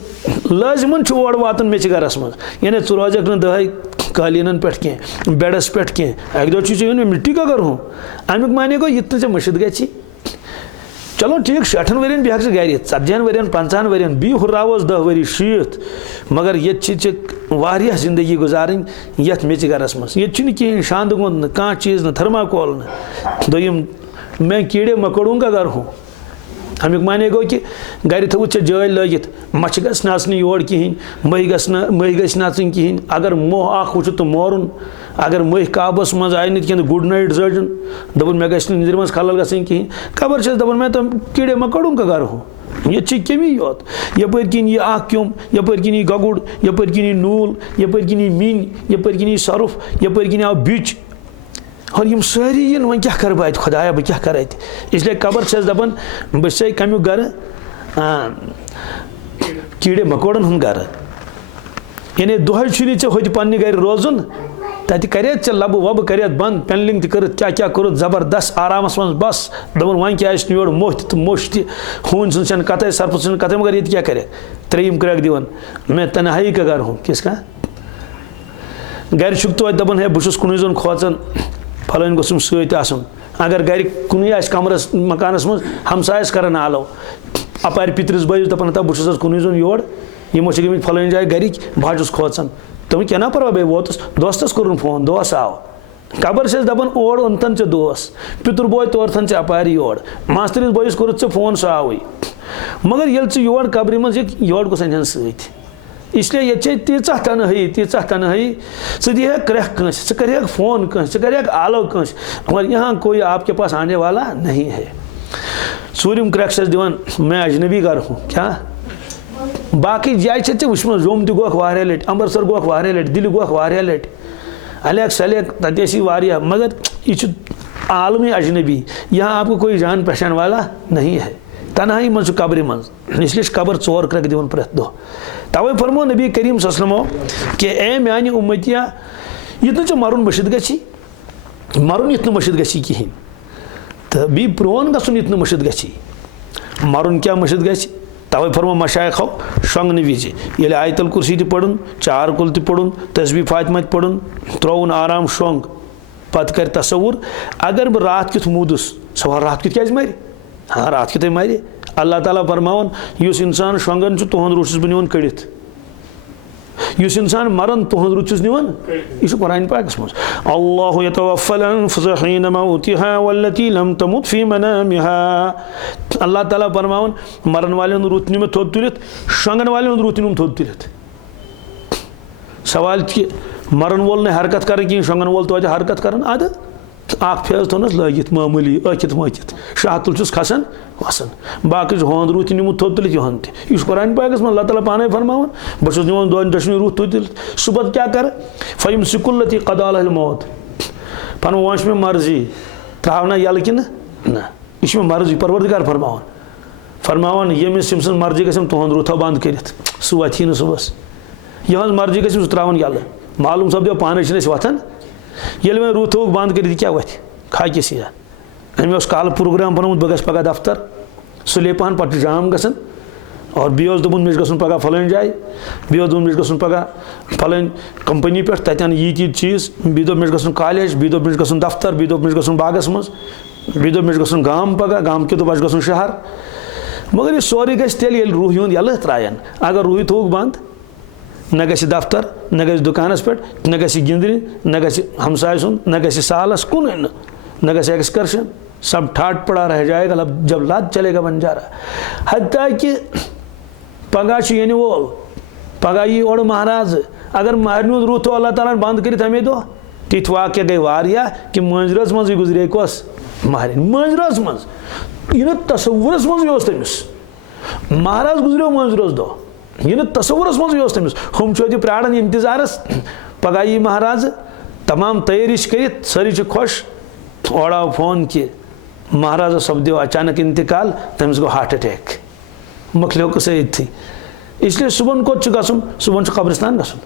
लाजमन ओर वातन मे गरस मज यानी च रोजक न दह कालीन पे कह बेडस पे कह अक दो मैं मिट्टी का घर हूँ अमुक माने गो ये मशिद गि चलो ठीक 60 वरियन बेहक गर 40 वरियन 50 वरियन बी हुर्रावस 10 वरी 60 मगर ये जिंदगी गुजारन ये मे गरस मज ये कहें शांद गुंद कह चीज़ न थर्माकोल न दोम मैं कीड़े मकोड़ों का घर हूँ अमुक माने गो कि गर थो जाय लगित मछ गस योर कहें मह गस कहें अगर मोह आख वो तो मोरुन अगर मह काबस मज आय न गुड नाइट जड़न दपन मे गस निंद्र मज खलल गन कहें खबर दपान मैं तो कीड़े मकोड़ों का घर हूँ ये कमी योत यपर किन यह आख क्योम यपर किन यह गगुड़ यपर किन यह नूल यपर किन यह मीन यपर किन यह सरफ यपर किन आव बिच और यम सारी इन वह क्या कर बह खुदाया बह क्या कर इसलिए कबर छस दपान बस कमुक गर कीड़े मकोड़न हूं घर यानी दोहै छुनी चे होत पन्ने गर रोजुन तत करे चे लब वब कर बंद पेनलिंग कर क्या क्या कर जबरदस्त आरामस मज बस दपन वह क्या योर मोह तो मोश खून सन कत सरफ सन कत मगर ये क्या करे 3 क्रैक दिवन मैं तनहाई का घर हूँ किसका गर छुक तो दपन है बहुत कुन जन खोचन फलन गोसम सत अगर गर कुन कमरस मकानस मज हमसायस कर आलो अपार पितरस बस दपान बहुत कुन जन योर यमो गमित फलन जाए गरिक बह खोचन तुम क्या ना परवा बे वोतस दोस्तस कोर फोन दोस्त आव कबर से दपान ओर ओन चे दोस्त पितुर बोय तोर थन अपार योर मास्तरिस बोयस कोर फोन सह आवई मगर ये योर कब्र मज योर गोस अन सत इसलिए ये तीचा तनहाई स दिह क्रैक कंस स कर फोन कंस स कर आलो कंस मगर यहाँ कोई आपके पास आने वाला नहीं है 4 क्रैक से दिवन मैं अजनबी घर हूँ क्या बाकी जाय चे वुचम जोम तह गोख वारिया लट अमृतसर गोख वारिया लट दिल्ली गोख वारिया लट अलग सलेक ततेसी वारिया मगर ये आलमी अजनबी यहाँ आपको कोई जान पहचान वाला नहीं है तनहाई मज कब्र मज इसलिए कबर 4 क्रैक दिवन प्रत दो तवे फरमो नबी करीम सल्लल्लाहु अलैहि वसल्लम कि ए मानी उम्मतिया ये मरुन मशिद गि मरुन ये मशिद गि कहें तो बी प्रोन गन ये मशिद गि मरुन क्या मशिद गि तवे फरमो मशाइखो शोंगन विज ये आयतल कुर्सी तह पढ़न 4 कुल तह पढ़न तस्बीह फातिमा पढ़न त्रोन आराम शोंग पत कर तसवुर अगर बह रात कित मूदुस सवाल रात कित क्या मर हाँ रात कित मर अल्लाह ताला फरमावन युस इंसान शोंगन तुहद रुट बह निवन कड़ित युस इंसान मरन तुहद रुट निवन यह कुरान पाकस मज अल्लाहु यतवफ़्फ़ल अनफुसहीन मौतिहा वल्लती लम तमुत फी मनामिहा अल्लाह ताला फरमावन मरन वाले रुत निम थोब तुलित शोंगन वाले रुत निम थोब तुलित सवाल कि मरन वोल ने हरकत कर कहीं शोंगन वोल तो हरकत कर अद आख फेज थोनस लगित मामूली अकित मकित शातुल खसान वसन बाकी होंद रूत निमुत थोब तुलित यहन तह कुरान पाकस में अल्लाह ताला पाने फरमावन बहुत निवन दोन दशनी रूत थोब तुलित सुबह क्या कर फयम सिकुल्लती कदाल मौत पन वह मे मर्जी त्रावना यल कि ना यह मे मर्जी परवरदिगार फरमावन यमिस यम सज मर्जी गम तुहद रूथा बंद कर सह वथी न सुबह यह मर्जी गम सह त्रावन यल मालूम सपदो पाने वथन ये मैं रूत थोक बंद कर क्या वथ खाकि सीधा अमे कल प्रोग्राम बनोत बह पगह दफ्तर सुले पहन पे जाम गसन और बे दोपन मे गन पगह फलन जाए बे दोपन मे गन पगह फलन कंपनी पे तन ये चीज़ बे दोप मे गन कॉलेज बे दोप मे गन दफ्तर बे दोप मे गन बागस मज बे दोप मे गन गाम पगह गाम के दोप गन शहर मगर यह सोरे गल रूह यून यल त्रायन अगर रूह थोक बंद न गि दफ्तर न गि दुकानस पे न गि गिंदन न गि हमसाय सुन न गि सालस कुन न गि एक्सकर्शन सब ठाट पड़ा रह जाएगा जब लाद चलेगा बंजारा हत्या कि पगह ये वोल पगह यी ओर महाराज अगर महरन रूह तो अल्लाह ताला बंद कर हमें दो तिथ वाक्य गई वारिया कि मंजरस मज गुजरे कस महाराज मंजरस मज यह तस्वुरस मज तमिस महाराज गुजरो मंजरस दह यह तस्वुरस मज तमिस हम प्राण इंतजारस पगह यी महाराज तमाम तैयारी कर सारी खुश और आव फोन कि महाराज सपदो अचानक इंतकाल तमिस गो हार्ट अटैक मकलो कस थी इसलिए सुबह कोत गसन सुबह कब्रिस्तान गसन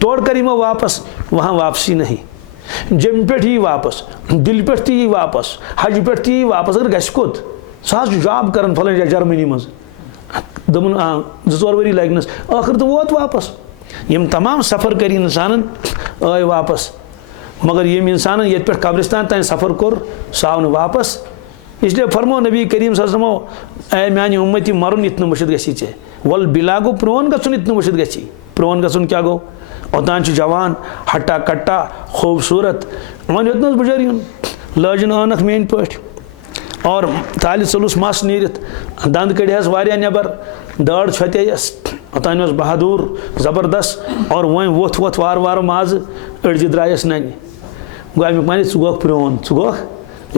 तोड़ कर यमो वापस वहाँ वापसी नहीं जम पे यी वापस दिल पे ती वापस हज पे ती वापस अगर गस कोत सह जॉब कर फलान जाए जर्मनी मज दोपन जोर वरी लगनस आखिर तो वोत वापस यम तमाम सफ़र कर इंसान आय वापस मगर यम इंसान ये पे कब्रिस्तान तान सफ़र कोर सह आव वापस इसलिए फरमो नबी करीम सल्लल्लाहु अलैहि वसल्लम ए मानी उम्मती मरुन इत मुर्शिद गसी चे वल बिला गो प्रोन गसन इत मुर्शिद गसी प्रोन गसन क्या गो ओतान जवान हट्टा कट्टा खूबसूरत वन योतन बजारी लाजन आनक मेन पठ और ताल चलुस मस नीरित दंद कड़स वारिया नबर दाड़ छतेस ओतान बहादुर ज़बरदस्त और वह वोथ वोथ वार वार माज अड़ज द्रायस नन गो अमुक माने गोख प्रोन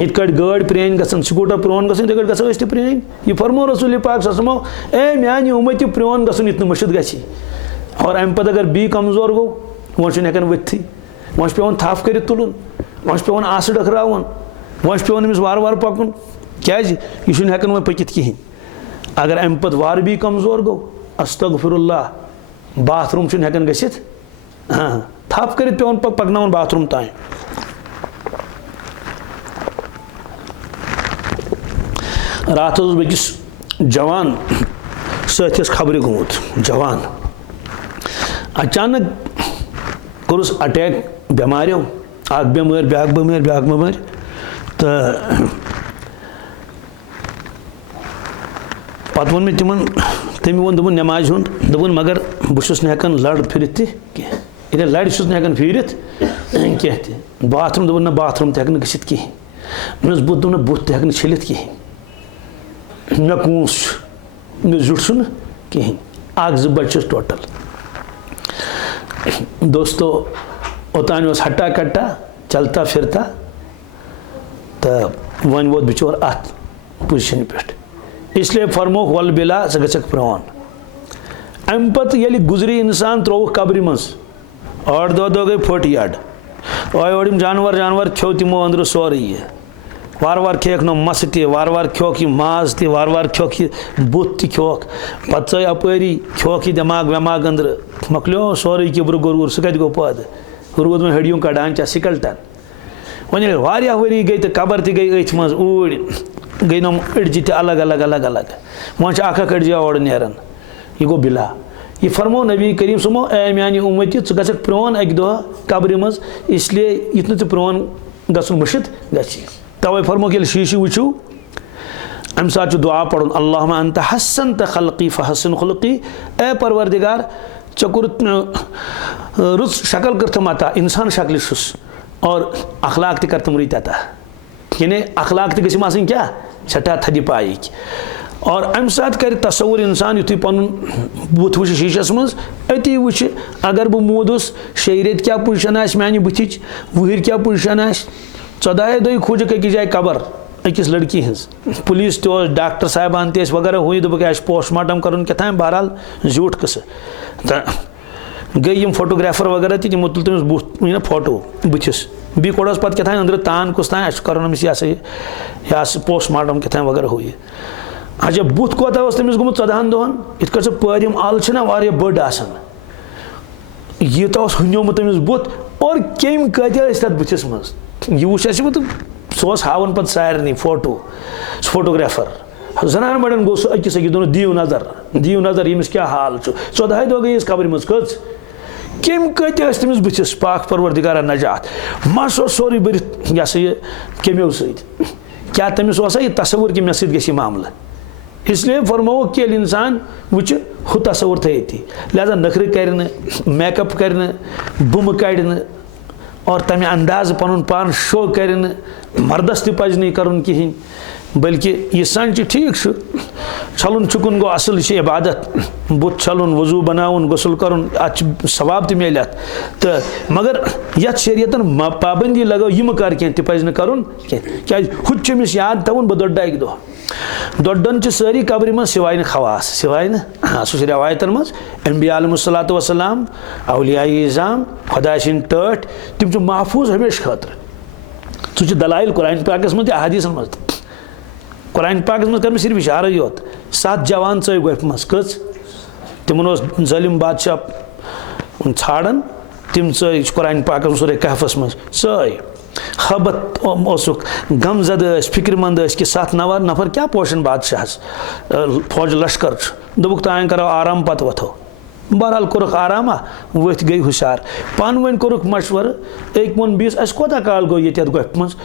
इत गाड़ प्रेन गसन स्कूटर प्रोन गसन इत गो प्रेन यह फरमो रसूल पाक ससमो ए मानी उम्मती प्रोन गसन इत मुर्शिद गसी और अम पे अगर बी कमजोर गो वो हेकान वथी वो पे थप कर तुलन वो पे आस डखरावन वो पे अमिस वार वार पकुन क्या यह हेकान वो पकित कहें अगर अम पे वार बी कमजोर गो अस्तगफिरुल्लाह बाथरूम हेकान गसित हाँ थप कर पे पकन बाथरूम तान रात बेकिस जवान सस खबर गोमुत जवान अचानक कोरस अटैक बेमारियों अख बेमार ब्याक बेमार ब्याक बेमार तो पत वो तिमन तमी वो दोपन नमाज हुंद दोपन मगर बहुत हेकान लड़ फिरत तह लड़ हेकान फिरत कह बाथरूम दोपन ना बाथरूम तक गसित कहें मे बुत दोपन बुत तक छलित कहें मे कूस मे जुट कहें अख जो बचस टोटल दोस्तों ओतान हट्टा कट्टा चलता फिरता तो वन वोत बिचोर अत पोजिशन पे इसलिए फरमो वल बिला स गक प्रोन अम पत ये गुजरी इंसान त्रोक कब्र मज और दो गई फट यड और जानवर जानवर खो तमो अंदर सोरे वार वार खेक नो मस ति वार वार खोक माज ति वार वार खोक बुत ति खोक पे अपरी खोक दिमाग वमाग अंदर मकलो सोरे किब्र गुरूर सह कत गो पद रूद में हड़ियों कड़ान चा सिकलटन वन वारिया वरी गई तो कबर ति गई अथ मज ऊड़ गई नम अड़ज त अलग अलग अलग अलग वह अख अड़जा और नेरन यह गो बिला यह फरमो नबी करीम सुमो ए मानी उम्मती च गक प्रोन अक दह कब्र मज इसलिए युत नु प्रोन गसन मुर्शिद गि तवे फरमो कि शीशी वुचू अम सात दुआ पढ़ अल्लाहुम्मा अंत हसन खल्की फहसन खुल्की ए परवरदिगार चकुर रुस शक्ल करतम अता इंसान शक्ल और अखलाक त करतम रुत अता यानी अखलाक त गम क्या छठा थदि पाइक और अम सात कर तस्वुर इंसान युथु पन बुथ वुच शीशस मज अति वुच अगर बह मूदुस शे रेत क्या पोजिशन आस मानि बुथिच वहर क्या पोजिशन आस 14 दो खोजक अकिस जाए कबर अकिस लड़की हज पुलिस तो डॉक्टर साहबान ते वगैरह हुई दोपक आस पोस्टमार्टम कर क्या बहरहाल झूठ कस तो गई फोटोग्राफर वगैरह तमो तुल तमिस बुथ फोटो बुथिस बी कोड़स पे क्या अंदर तान कुछ तान कर यह पोस्टमार्टम क्या वगैरह हुई अच्छा बुथ कोता तमिस गोमुत 14 दोहन इत पम आल वारिया बड़ आसान यूता हुनियोमुत तमिस बुथ और कम कत्या तथ बुथिस मज यह वो सह हावन पे सारे फोटो फोटोग्राफर जनान बड़न गो अकिस अकिस दोनों दियो नजर यमिस क्या हाल 14 दह गई कब्र मज कच कम कत्या तमिस बुथिस पाक परवरदिगारा नजात मस सोरे बरित यह सा यह कमो सत क्या तमिस यह तस्वुर कि मे सत गि मामला इसलिए फरमो कि इंसान वुच हु तस्वुर थी लिहाजा नखरे कर मेकअप कर बुम कड़ और तमें अंदाज पन पान शो कर मर्दस तज नहीं कर कहें बल्कि यह सन ठीक छलुन चुकुन गो असल इबादत बुत छलुन वजू बनाउन गुसल करुन अत सवाब त मिल तो मगर यथ शरीयतन पाबंदी लगो यम कर कह तज न कर क्या हुमिस याद तवन बह दोड दो दोडन सारी कब्र मज सिवाय न खवास सिवाय न सह रवायतन मज अम्बिया अलैहिस्सलातु वस्सलाम औलिया इज़ाम खुदा सिंह टठ तम महफूज हमेशा खतर सह दलाइल कुरान पाकस मज अहादीस मज कुरान पाकस मज कर सिर्फ इशारा योत 7 जवान चो गोफ मज कच तिमन जालिम बादशाह छाड़न तिम चो कुरान पाकस सूरह कहफस मज चय खबत गमजद फिक्रमंद कि 7 नफर क्या पोशन बादशाह फौज लश्कर दोक तान करो आराम पत वथो बहरहाल कोरख आरामा वथ गई हुशार पान वन कोरख मशवर एक मन बीस अस कोता काल गो ये गोफ मज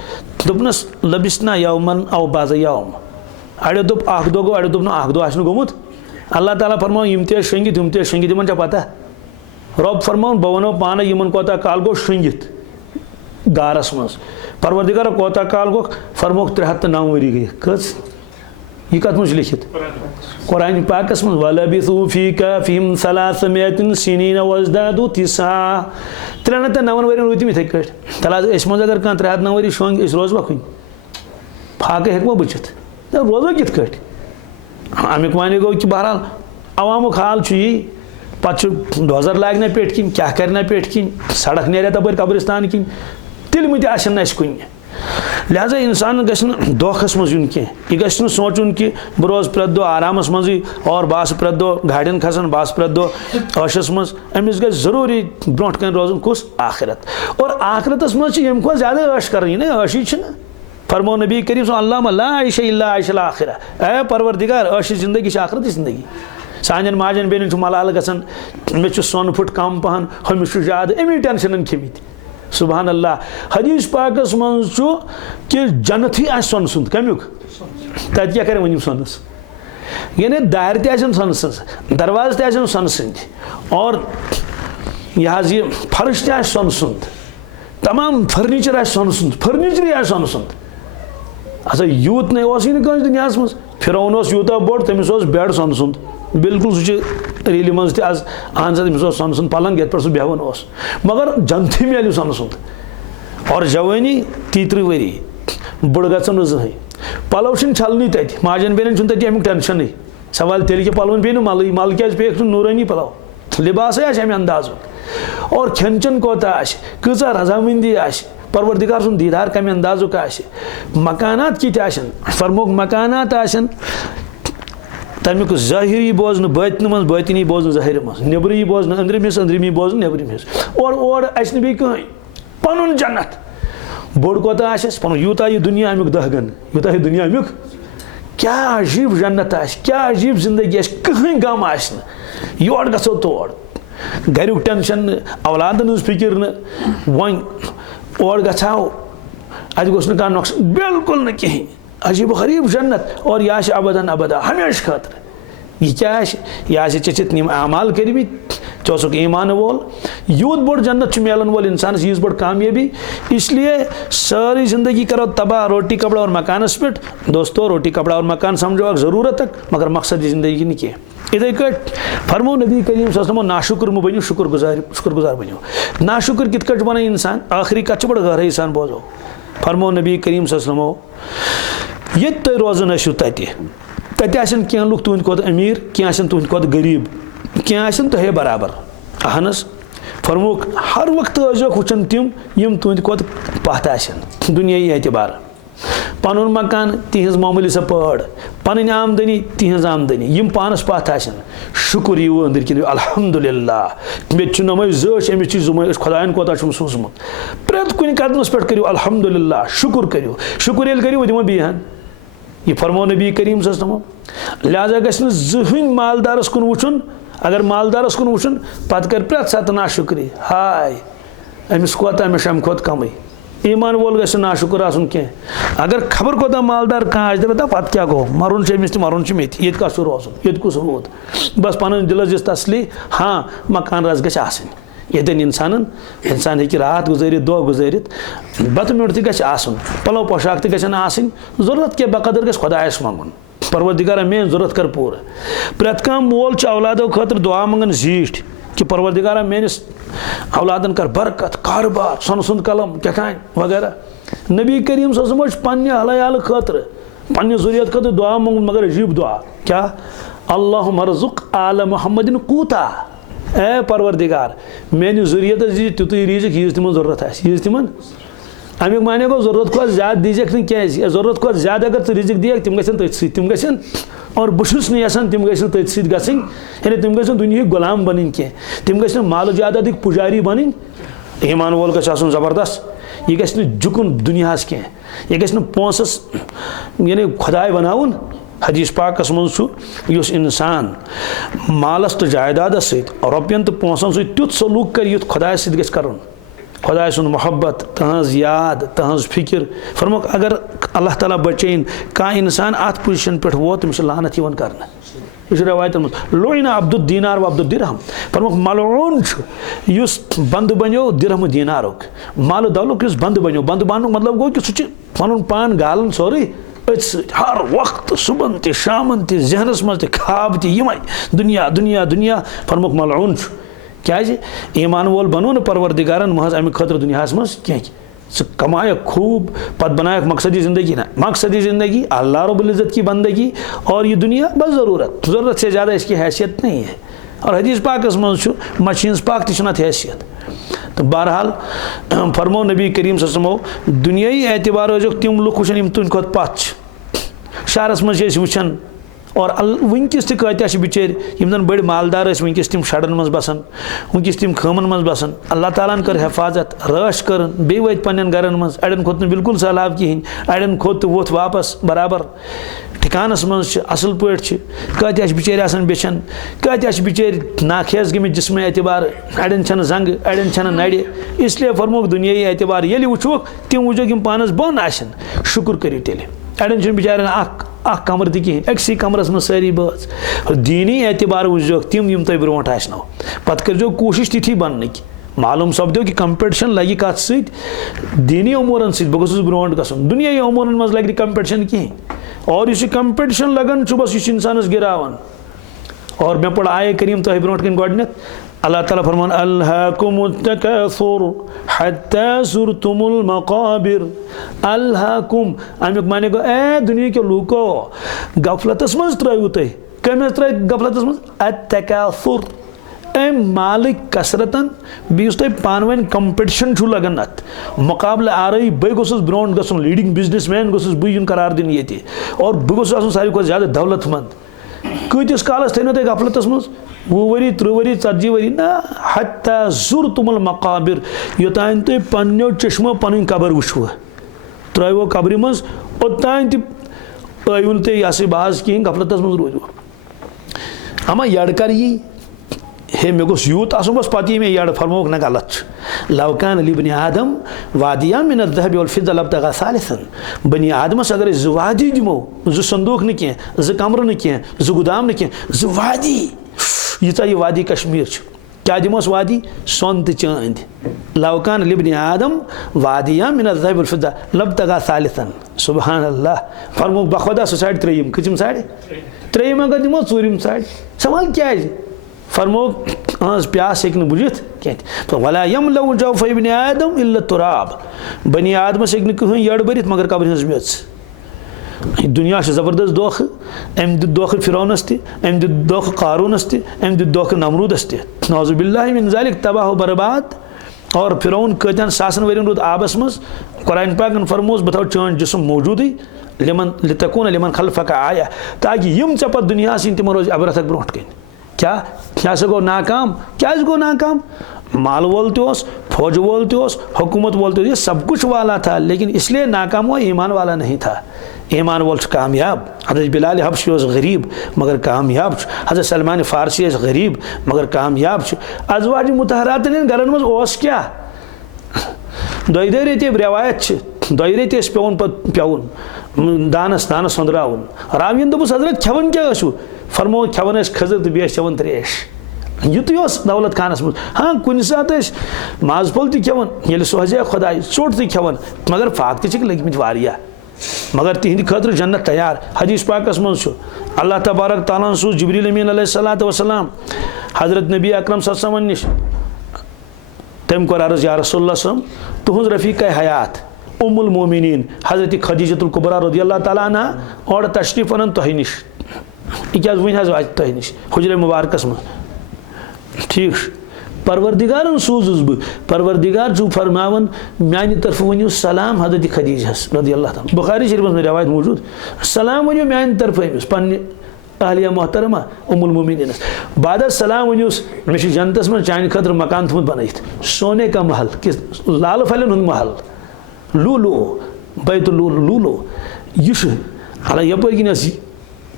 दोपनस लबिसना यौमन औ बाज यौम अड़ो दोप आख दो गो अड़ो दोपन आख दो आसन गोमुत अल्लाह ताला फरमाओ यम ते शंगित हम ते शंगित यमन पता रब फरमाओ बह वनो पान यमन कोता काल गो शंगित गारस मज परवरदिगार कोता काल गो फरमोक 309 वरी गई कस यह कत मुझ लिखित कुरान पाकस मज वलबिथु फी कफिम सलासमियतिन सिनीन वज़दादु तिसा 309 वरी रोतिम इथे कट तला इस मज अगर कान 309 वरी शोंग इस रोज बखुन फाके हेकमो बचित रोजो कित कट अमिक माने गो कि बहरहाल अवामुक हाल यही पत डोजर लागना पेट किन क्या करना पेट किन सड़क नेरे तप कब्रिस्तान किन तिल मत आसन कुन लिहाजा इंसान गन दोखस मज यून कह यह गि सोचुन कि बह रोज प्रेत दो आरामस मजी और बास प्रेत दो गाड़िन खसन बास प्रेत दो अशस मज अमिस ग जरूरी ब्रोट कन रोजन कुस आखिरत और आखिरतस मज यम खो ज्यादा अश कर अशी फरमो नबी करीम अल्लाह ला आयशा इल्ला आयशल आखिरा ए परवरदिगार अश जिंदगी आखिरत जिंदगी सान माजन बेन मलाल गसन मे सोन फुट कम पहन हमिस ज्यादा अमी टेंशन खमित सुबहान अल्लाह हदीस पाकस मज कि जन्नत ही सोन सुंद कमुक तत क्या करें वन सोनस यानी दार तन सोन दरवाज तन सोन सद और यह फर्श त सोन सुंद तमाम फर्नीचर सोन सुंद फर्नीचर सोन सुंद अच्छा यूत न दुनिया मज फिरौन यूता बोड़ तमिस बेड सोन सुंद बिल्कुल सह रील मज तज अहन तमिस सोन सुंद पलंग ये पे सह बेहन मगर जनथी मिल सोन सुंद और जवानी 30 वरी बुड़ गन जहें पलव छलनी तत माजन बेन तक अमुक टेंशन सवाल तेल कि पलवन पे मल मल क्या पे नूरानी पलव लिबास अमे अंदाज और खेन चन कोता कचा रजामंदी परवरदिगार सुन दीदार कम अंदाजुक मकानात कित फरमोक मकानात तमिक ज़ाहिरी बोजन बातिन मज बातिनी बोजन ज़ाहिर मज नेबरी बोजन अंदरमिस अंदरमी बोजन नेबरमिस और अस बी कहीं पन जन्नत बोड़ कोता पन यूता यह दुनिया अमुक दहगन यूता यह दुनिया अमुक क्या अजीब जन्नत क्या अजीब जिंदगी कहीं गम योर गो तोड़ गरुक टेंशन औलादन फिक्र वन और गो अत गोस नुकसान बिल्कुल न कहीं अजीब गरीब जन्नत और यह अबदन अबदा हमेशा खतर यह क्या यह चित निम अमाल करमित चौसुक ईमान वोल यूत बोड़ जन्नत मिलन वोल इंसान यीज बोड़ कामयाबी इसलिए सारी जिंदगी करो तबाह रोटी कपड़ा और मकानस पे दोस्तों रोटी कपड़ा और मकान समझो जरूरत मगर मकसद जिंदगी नहीं कह इथे कट फरमो नबी करीम सल्लल्लाहु नाशुक्र मो बनो शुक्रगुजार बनो नाशुक्र कित कट बन इंसान आखिरी कच बड़ गहर इंसान बोझो फरमो नबी करीम सल्लल्लाहु ये तुम रोजान तत कह लुक तुंद खोत अमीर कह तुंद खोत गरीब कह तुहे बराबर अहनस फरमोक हर वक्त वुचन तम यम तुंद खोत पत दुनियाई एतबार पन मकान तिहज मामूली सा पहाड़ पन आमदनी तिहज आमदनी यम पानस पत शुक्र यू अंदर कि अल्हम्दुलिल्लाह मे नमज जश अमिस जुम खुदायन कोता सोजमुत प्रेत कुन कदमस पे करो अल्हम्दुलिल्लाह शुक्र करो शुक्र ये करो दिमो बीहन यह फरमो नबी करीम सल्लल्लाहु लिहाजा गि जहन मालदारस कुन वुचन अगर मालदारस कुन वुचन पत कर प्रेत सत नाशुक्री हाय अमिस कोता अमिस अम खोत कम ईमान वोल गि नाशुक्र आसन कह अगर खबर कोता मालदार कह दपा पत क्या गो मरुन अमिस मरुन मेत ये कस रोजन ये कुस रोद बस पन दिलस दिस तसली हाँ मकान रस गि यदन इंसान हेकि रात गुजारित दो गुजारित बत म्योट तह आसन पलो पोशाक तह आसन जरूरत के बकदर गस खुदायस मंगुन परवरदिगारा मेन जरूरत कर पूरा प्रत कह मोल औलादों खतर दुआ मंगन जीठ कि परवरदिगारा मेनिस औलादन कर बरकत कारोबार सन सुंद कलम क्या वगैरह नबी करीम सो पन्ने हलायाल खतर पन्ने ज़ुरियत खतर दुआ मंगुन मगर अजीब दुआ क्या अल्लाह मरजुक आल मोहम्मदिन कूता ए परवरदिगार मेन ज़ुरियत दी तुतु रिजिक यीज तिमन जरूरत यीज तिमन अमिक माने गो जरूरत को ज्यादा दीजिक न क्या जरूरत को ज्यादा अगर रिजिक दियक तिम गसन तथ तिम गसन और बहुस नसान तिम गसन तथ सत गसन यानी तिम गसन दुनिया गुलाम बन क्या तिम गसन माल ज्यादा पुजारी बन ईमान वोल गसन जबरदस्त यह गि झुकुन दुनियास क्या यह गि पोंसस यानी खुदाय बनाउन हदीस पाकस मज इंसान मालस तो जायदाद रोपियन तो पोंसन सत तुत सलूक कर युत खुदाय सत गस करन खुदाय सुन मोहब्बत तहज याद तहज फिक्र फरमोक अगर अल्लाह ताला बचैन कह इंसान अत पोजिशन पे वो तमिस लानत कर यह रवायत लोइना अब्दुल दीनार व अब्दुल दिरहम फरमोक मलऊन बंद बनो दिरहम दीनारुक माल दौलुक बंद बनो बंद बन मतलब गो कि सह पन पान गालन सोरे हर वक्त सुबह ते शामन ते जहनस मज ते खाब ते यम दुनिया दुनिया दुनिया फरमुक मलऊन क्या ईमान वोल बनो न परवरदिगारन महज अमिक खतर दुनियास मज कह कमाय खूब पत बनायक मकसदी ज़िंदगी ना मकसदी ज़िंदगी अल्लाह रब्बुल इज़्ज़त की बंदगी और ये दुनिया बस ज़रूरत से ज़्यादा इसकी हैसियत नहीं है और हदीस पाकस मज मशीन्स पाक तथ हैसियत तो बहरहाल फरमो नबी करीम ससमो दुनियाई एतबार रोजो तम लुक वुचन यम तुंद खोत पथ शहरस मज वुचन और वनकस तत्या बिचार यम जन बड़ मालदार वनकस तम शड़न मज बसान वनकस तम खमन मज बसान अल्लाह तालान कर हिफाजत रश कर बे वत पन्न गरन मज अड़न खोत बिल्कुल सैलाब कहें अड़न खोत तो वोथ वापस बराबर ठिकानस मज असल पे कत्या बिचार आसान बेचन कत्या बिचार नाखेज गमित जिस्म एतबार अड़न जंग अड़न नड़े इसलिए फरमोक दुनियाई एतबार ये वुचोक तम वुचोक यम पानस बन आसन शुक्र करो तेल अड़न बिचार अख कमर कहें अक्सी कमरस में सारी बाज दीनी एतबार वुचोक तम यम तुम ब्रोट आसनो पत करो कोशिश तिथि बन मालूम सपदो कि कंपटिशन लगे कत दीनी उमूरन बह गस ब्रोट गसन दुनियाई उमूरन मज लगे कंपटिशन कहें और इस कंपटिशन लगन बस इस इंसानस गिरावन और मे पढ़ आये करीम तुह ब्रोट कन गोडनेथ अल्लाह ताला फरमान अल्हाकुमुत तकासुर हत्ता जुरतुमुल मकाबिर अल्हाकुम अमिक माने गो ए दुनिया के लूको गफलतस मज त्रयु तुह कम त्र गफलतस मज अतकासुर ए मालिक कसरतन बीस तुम पान कंपटिशन लगन अत मुकाबले आरई बे गोसस ब्रोट गसन लीडिंग बिजनेस मैन गोसस बह करार दिन ये और बह गोसस आसन सारी को ज्यादा दौलतमंद कतिस कालस थो तुम गफलतस मज 20 वरी 30 वरी 40 वरी ना हत्ता जुरतुमुल मकाबिर योतान तुम पन्नो चश्मो पन कबर वुचो त्रो कब्र मज ओतान तुन तुम यह बाज कहें गफलतस मज रोजो अमा यड़ कर यी हे मे गोस यूत आसो बस पति मे यड़ फरमोक ना गलत लवकान लिबनी आदम वादिया मिन अज़हब वल फिद्दा लब्तगा सालिसन बनी आदमस अगर ज़ वादी दिमो ज़ संदूक न कह ज़ कमर न कह ज़ गुदाम न कह ज़ वादी यीता यह वादी कश्मीर क्या दिमोस वादी सोन तो चांद लवकान लिबनी आदम वादिया मिन अज़हब वल फिद्दा लब्तगा सालिसन सुबहान अल्लाह फरमोक बखुदा सह साड़ त्रेयम कम साड़ त्रेयम अगर दिमो चूरम साड़ सवाल क्या फरमोक अहज प्यास हे बुझित कह वला यमलउ जौफ इब्न आदम इल्ला तुराब बनी आदमस हे कहें यड़ भरित मगर कब्र हज मेच दुनिया जबरदस्त दोख अम दित दोख फिरौनस तम दित दोख कारूनस तम दित दोख नमरूदस नौजुबिल्लाहि मिन ज़ालिक तबाह बर्बाद और फिरौन कतन सासन वरियन रोद आबस मज कुरान पाकन फरमोस बह चान जिस्म मौजूदी लिमन लितकून लिमन खल्फक आया ताकि यम चे पे दुनिया तम रोज अबरत ब्रोट कन क्या सह गो नाकाम क्या गो नाकाम माल वोल तोस फौज वोल तोस हुकूमत वोल तो ये सब कुछ वाला था लेकिन इसलिए नाकाम हुआ ईमान वाला नहीं था ईमान वोल कामयाब हज़रत बिलाल हबशी गरीब मगर कामयाब हज़रत सलमान फारसी गरीब मगर कामयाब अजवाज मुतहरात गरन मज ओस क्या दोय रेत रवायत दोय रेत पेवन पेवन दानस दानस संद्रावन रावियन दोपस हजरत खेवन क्या फरमो खेवन खजर तो बेस चवन त्रेश युत दौलत खानस मज हाँ कुछ सात माज फल तेवन ये सोजे खुदा चोट तेवन मगर फाक तगमित वारिया मगर तिहंद खतर जन्नत तैयार। हदीस पाकस मज अल्लाह तबारक ताला सूज जिब्रील अमीन अलैहिस्सलातु वस्सलाम हजरत नबी अकरम सल्लल्लाहु अलैहि वसल्लम निश तम कोर अर्ज या रसूलुल्लाह सम तुहज रफीक हयात उम्मुल मोमिनीन हजरत खदीजतुल कुबरा रदियल्लाहु ताला अन्हा और तशरीफ अनन तोह निश क्या वन हज वात तोह निश हुजरे मुबारकस मज ठीक परवरदिगारन सूजुस बह परवरदिगार जो फरमावन मानि तरफ वनियो सलाम हजरत खदीजहस रदियल्लाहु ताला बुखारी शरीफ में रिवायत मौजूद सलाम वनियो मानि तरफ अमिस पन्ने अहलिया मोहतरमा उम्मुल मोमिनीन बाद सलाम वनियोस मे जन्नतस में चान खतर मकान थुमत बनैत सोने का महल कि लाल फलन हुंद महल लूलो बैतुल लूलो युश अला यपर किन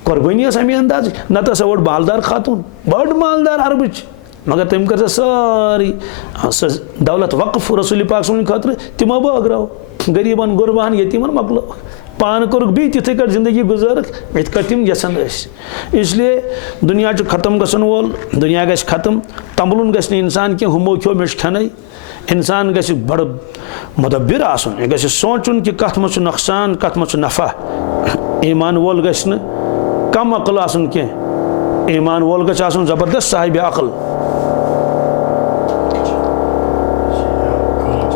कुर्बानी अमे अंदाज नत सा ओड मालदार खातून बड़ मालदार अरबच मगर तम कर सारी दौलत वक्फ रसूल पाक सुन खतर तिम बगराव गरीबन गुरबान यतीमन मकलो पान कोर बी तिथे कर जिंदगी गुजर इत तिम यसन इसलिए दुनिया खत्म गसन वोल दुनिया गस खत्म तंबलुन गस इंसान के हमो खो मे खन इंसान गस बड़ मुदब्बिर आसन गस सोचुन कि कथ मच नुकसान कथ मच नफा ईमान वोल गस न कम अकल आसन के ईमान वोल गस आसन जबरदस्त साहिब अकल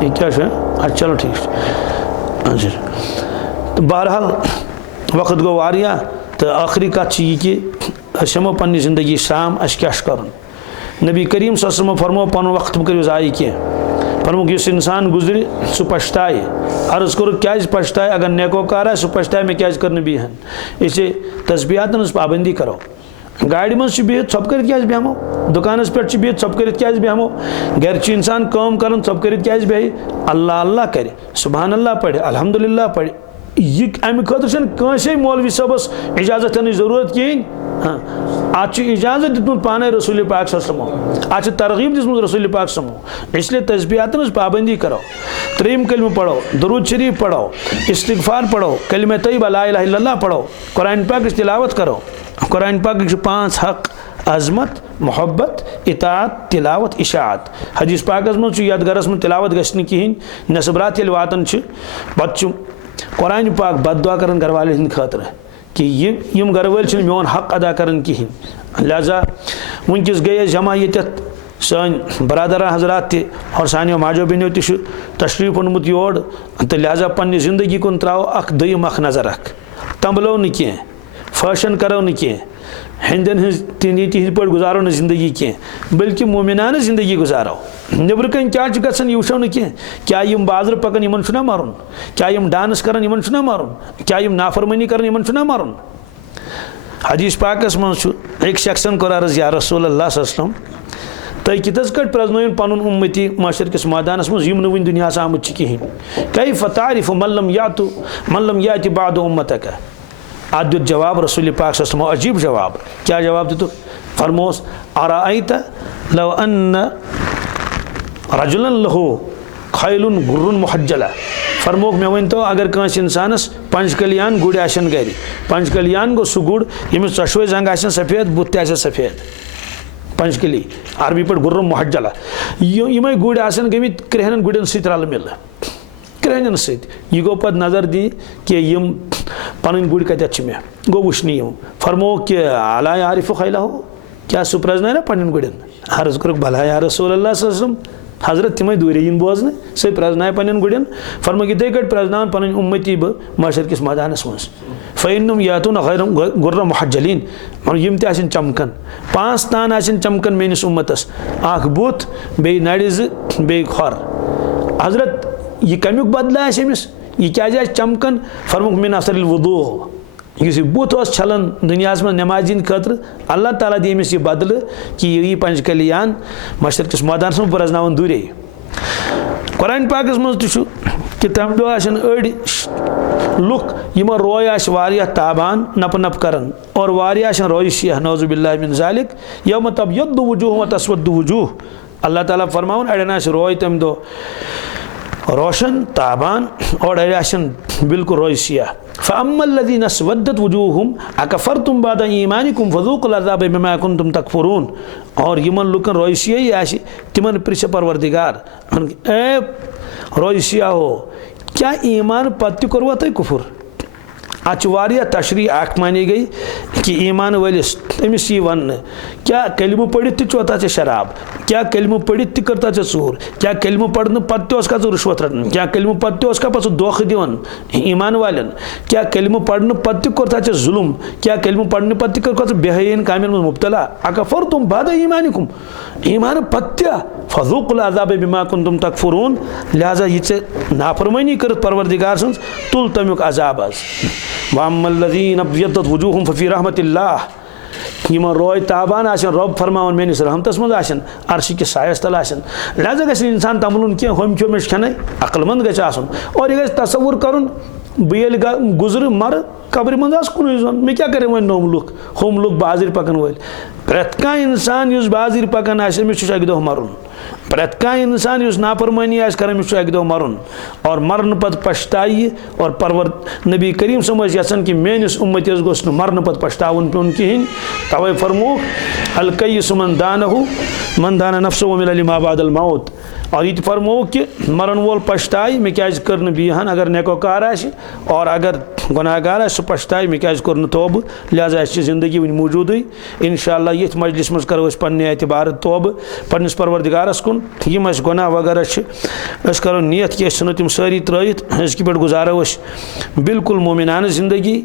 क्या अच्छा चलो ठीक अच्छा तो बहरहाल वक्त गो वारिया तो आखिरी कथ यह कि हम पन्नी जिंदगी शाम अस क्या कर नबी करीम सल्लल्लाहु अलैहि फरमो पन वक्त करो ज़ाय कह फरमो इस इंसान गुजर सह पछताए अर्ज कोर क्या पछताए अगर नेकोकार आ सह पछताए मे क्या कर बीहन इसे तस्बीहातन पाबंदी करो गाड़ी मज बिहित सब कर क्या बेहमो दुकानस पे बिहित सब कर क्या बेहमो घर इंसान काम कर सब कर क्या बेह अल्लाह अल्लाह कर सुबहान अल्लाह पढ़े अल्हम्दुलिल्लाह पढ़े यह अमे खतर मौलवी सबस इजाजत जरूरत कहें हाँ आज इजाजत दितमुत पाने रसूल पाक समो आज तरगीब दिसमुत रसूल पाक समो इसलिए तस्बीहातन पाबंदी करो त्रीम कलम पढ़ो दुरूद शरीफ पढ़ो इस्तिगफार पढ़ो कलमे तय्यबा ला इलाहा इल्लल्लाह पढ़ो कुरान पाक की तिलावत करो कुरान पाक के 5 हक अजमत मोहब्बत इतात तिलावत इशात हदीस पाकस मज यथ गरस में तिलावत गि कहें नसबरात ये वातान पे कुरान पाक बदुआ कर घर वाले हंद खतर कि यम घर वाल मोन हक अदा कर कहें लिहाजा वनकस गए जमा ये सन बरदर हजरात और सानियो माजो बनो तशरीफ ओनमुत योर तो लिहाजा पन्ने जिंदगी कुन त्राओ दयम नजर तंबलो न कह फैशन करो न कह हिंदन तिहद पे गुजारो न जिंदगी कह बल्कि मोमिनाना जिंदगी गुजारो नबर कन क्या गसन यह वो न कह क्या यम बाजर पकन इन मारुन क्या यम डांस कर इन मारुन क्या यम नाफरमानी कर इन मारुन हदीस पाकस मज एक शख्सन कोर अर्ज या रसूल अल्लाह सल्लम तुम कितस कट प्रजन पन उम्मती माशर किस मैदानस मज यम वन दुनिया आमुत कहें कैफ तारिफ मल्लम याति बाद उम्मतक आद जवाब रसूल पाक सल्लल्लाहु अलैहि वसल्लम अजीब जवाब क्या जवाब दितु फरमोस अराअयत लव अन्न रजुलन लहु खैलुन गुर्रुन मुहज्जला फरमोक मे वन तो अगर कंस इंसानस पंचकलियान गुड़ आशन गर पंचकलियान गो सह गुड़ यमिस चशवे जंग आसन सफेद बुत त सफेद पंचकली अरबी पे गुर्रुन मुहज्जला यम गुड़ आसन गमित क्रेहन गुड़न सत रल मिल क्रेहन सत यह गो पत नजर दी कि यम पन गुड़ कत मे गो वुशनी फरमो कि अला आरिफ खैला हो क्या सह प्रजन पन्न गुड़न अर्ज कर भला या रसूल अल्लाह सल्लम हजरत तिम दूर इन बोजन सह प्रजन पन्न गुड़न फरमो इथे कट प्रजन पन उम्मती बह माशर किस मैदानस मज फ़ैनुम यातून गुर्र मुहज्जलीन यम तन चमकन 5 तान चमकन मेनिस उम्मतस अख बुत बे नड़ बे खर हजरत यह कमुक बदला अमिस यह क्या चमकन फरमुक मिन असरिल वुदू इस बुत छलन दुनिया में नमाजिन खतर अल्लाह ताला दी अमिस यह बदल कि यह पंचकलियान मशर किस मैदान में प्रजन दूरे कुरान पाकस मज कि तम दो अड़ लुक यमो रोय वारिया ताबान नप नप करन और वारिया रोयशिया नौजुबिल्लाहि मिन ज़ालिक यौम तब्यद्दु वुजूह व तस्वद्दु वुजूह अल्लाह ताला फरमावन अड़न रोय तम दो रोशन ताबान और अड़न बिल्कुल रोयशिया फ़अम्मल्लज़ीना अस्वद्दत वुजूहुहुम अकफ़रतुम बादा ईमानिकुम फ़ज़ूक़ुल अज़ाब बिमा कुन्तुम तकफ़ुरून। और यमन लुकन रोयसियाई आशि तिमन प्रिछ परवरदिगार ए रोयसिया हो क्या ईमान पत्ति कोरवा तय कुफुर। आज वारिया तशरी आख मानी गई कि ईमान वलिस अमिस यी वन क्या कलिमु पढ़ित ति चोता चे शराब, क्या कलिमु पढ़ित ति करता चे चूर, क्या कलिमु पढ़ने पत्ते उसका तो रिश्वत रटन, क्या कलिमु पत्ते उसका पस दोख दिवन ईमान वालन, क्या कलिमु पढ़ने पत्ते करता चे जुल्म, क्या कलिमु पढ़ने पत्ते करता चे बेहयीन कामिल में मुब्तला अकफ़रतुम बादा ईमानिकुम। ईमान पत्या फ़ज़ूक़ुल अज़ाब बिमा कुन्तुम तकफ़ुरून। लिहाजा ये नाफरमानी कर परवरदिगार सन्स तुल तमियुक अज़ाब आज। वअम्मल्लज़ीना अब्यद्दत वुजूहुहुम फ़फ़ी रहमतिल्लाह। यमन रोय ताबान आशन रब फरमावन मेनिस रहमतस मज आशन अर्श के सायस तल आशन। लिहाजा गछ इंसान तमलुन के हम क्यों मेश खने अक्लमंद गछ आसन। और ये गछ तसव्वुर करुन बेल गुजर मर कब्र मज आस कुन जोन मे क्या करे वन नोम लुक हम लुक बाजिर पकन वल। प्रत का इंसान युस बाजिर पकन आसे मे छु अगदो मरुन। प्रत का इंसान युस नाफरमानी आस कर मे छु अगदो मरुन। और मरन पत पछताई और परवर नबी करीम समझ यसन कि मेनिस उम्मतिस गोस न मरन पत पछतावन पेन किहिन। तवे फरमो अल कय्यिसु मन दाना नफ्सहु मिन लिमा बादल मौत। और ये फरमो कि मरन वोल पछताई मे क्या कर बिहान अगर नेकोकार आशि और अगर गुनाहगार आशि सह पछताई मे क्या कर तोब। लिहाजा अस जिंदगी वन मौजूद इंशाअल्लाह ये मजलिस मज करो पन्ने एतबार तोब पन्निस परवरदिगारस कुन। यम गुनाह वगैरह करो नियत कि तम सारी त्रयित अजक पे गुजारो बिल्कुल मोमिनाना जिंदगी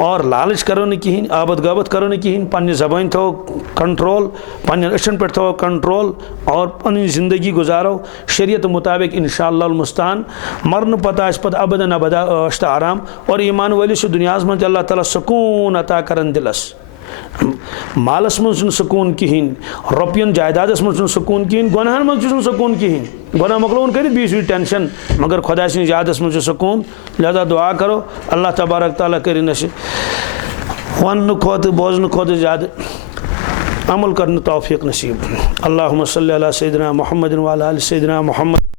और लालच करो न कहीं आबद गबत करो न कहीं पन्ने ज़बान थो कंट्रोल पन्ने अशन पे थो कंट्रोल और पन्नी ज़िंदगी गुजारो शरीयत मुताबिक इंशाअल्लाह मुस्तान। मरन पता पत अबदन अबदा आराम और ईमान वाली से दुनिया में अल्लाह ताला सुकून अता करन दिलस। मालस मज सुकून कहीं रुपयन जायदादस मज सुकून कहीं गुनाहन मज सुकून कहीं गुनाह मकलोन कर बीस टेंशन मगर खुदा सज यादस मज सुकून। लिहाजा दुआ करो अल्लाह तबारक ताला कर वन खोत बोजन खोत ज़्यादा अमल करने तौफीक नसीब। अल्लाहुम्मा सल्ली अला सय्यिदिना मुहम्मदिन व अला आलि सय्यिदिना मुहम्मद।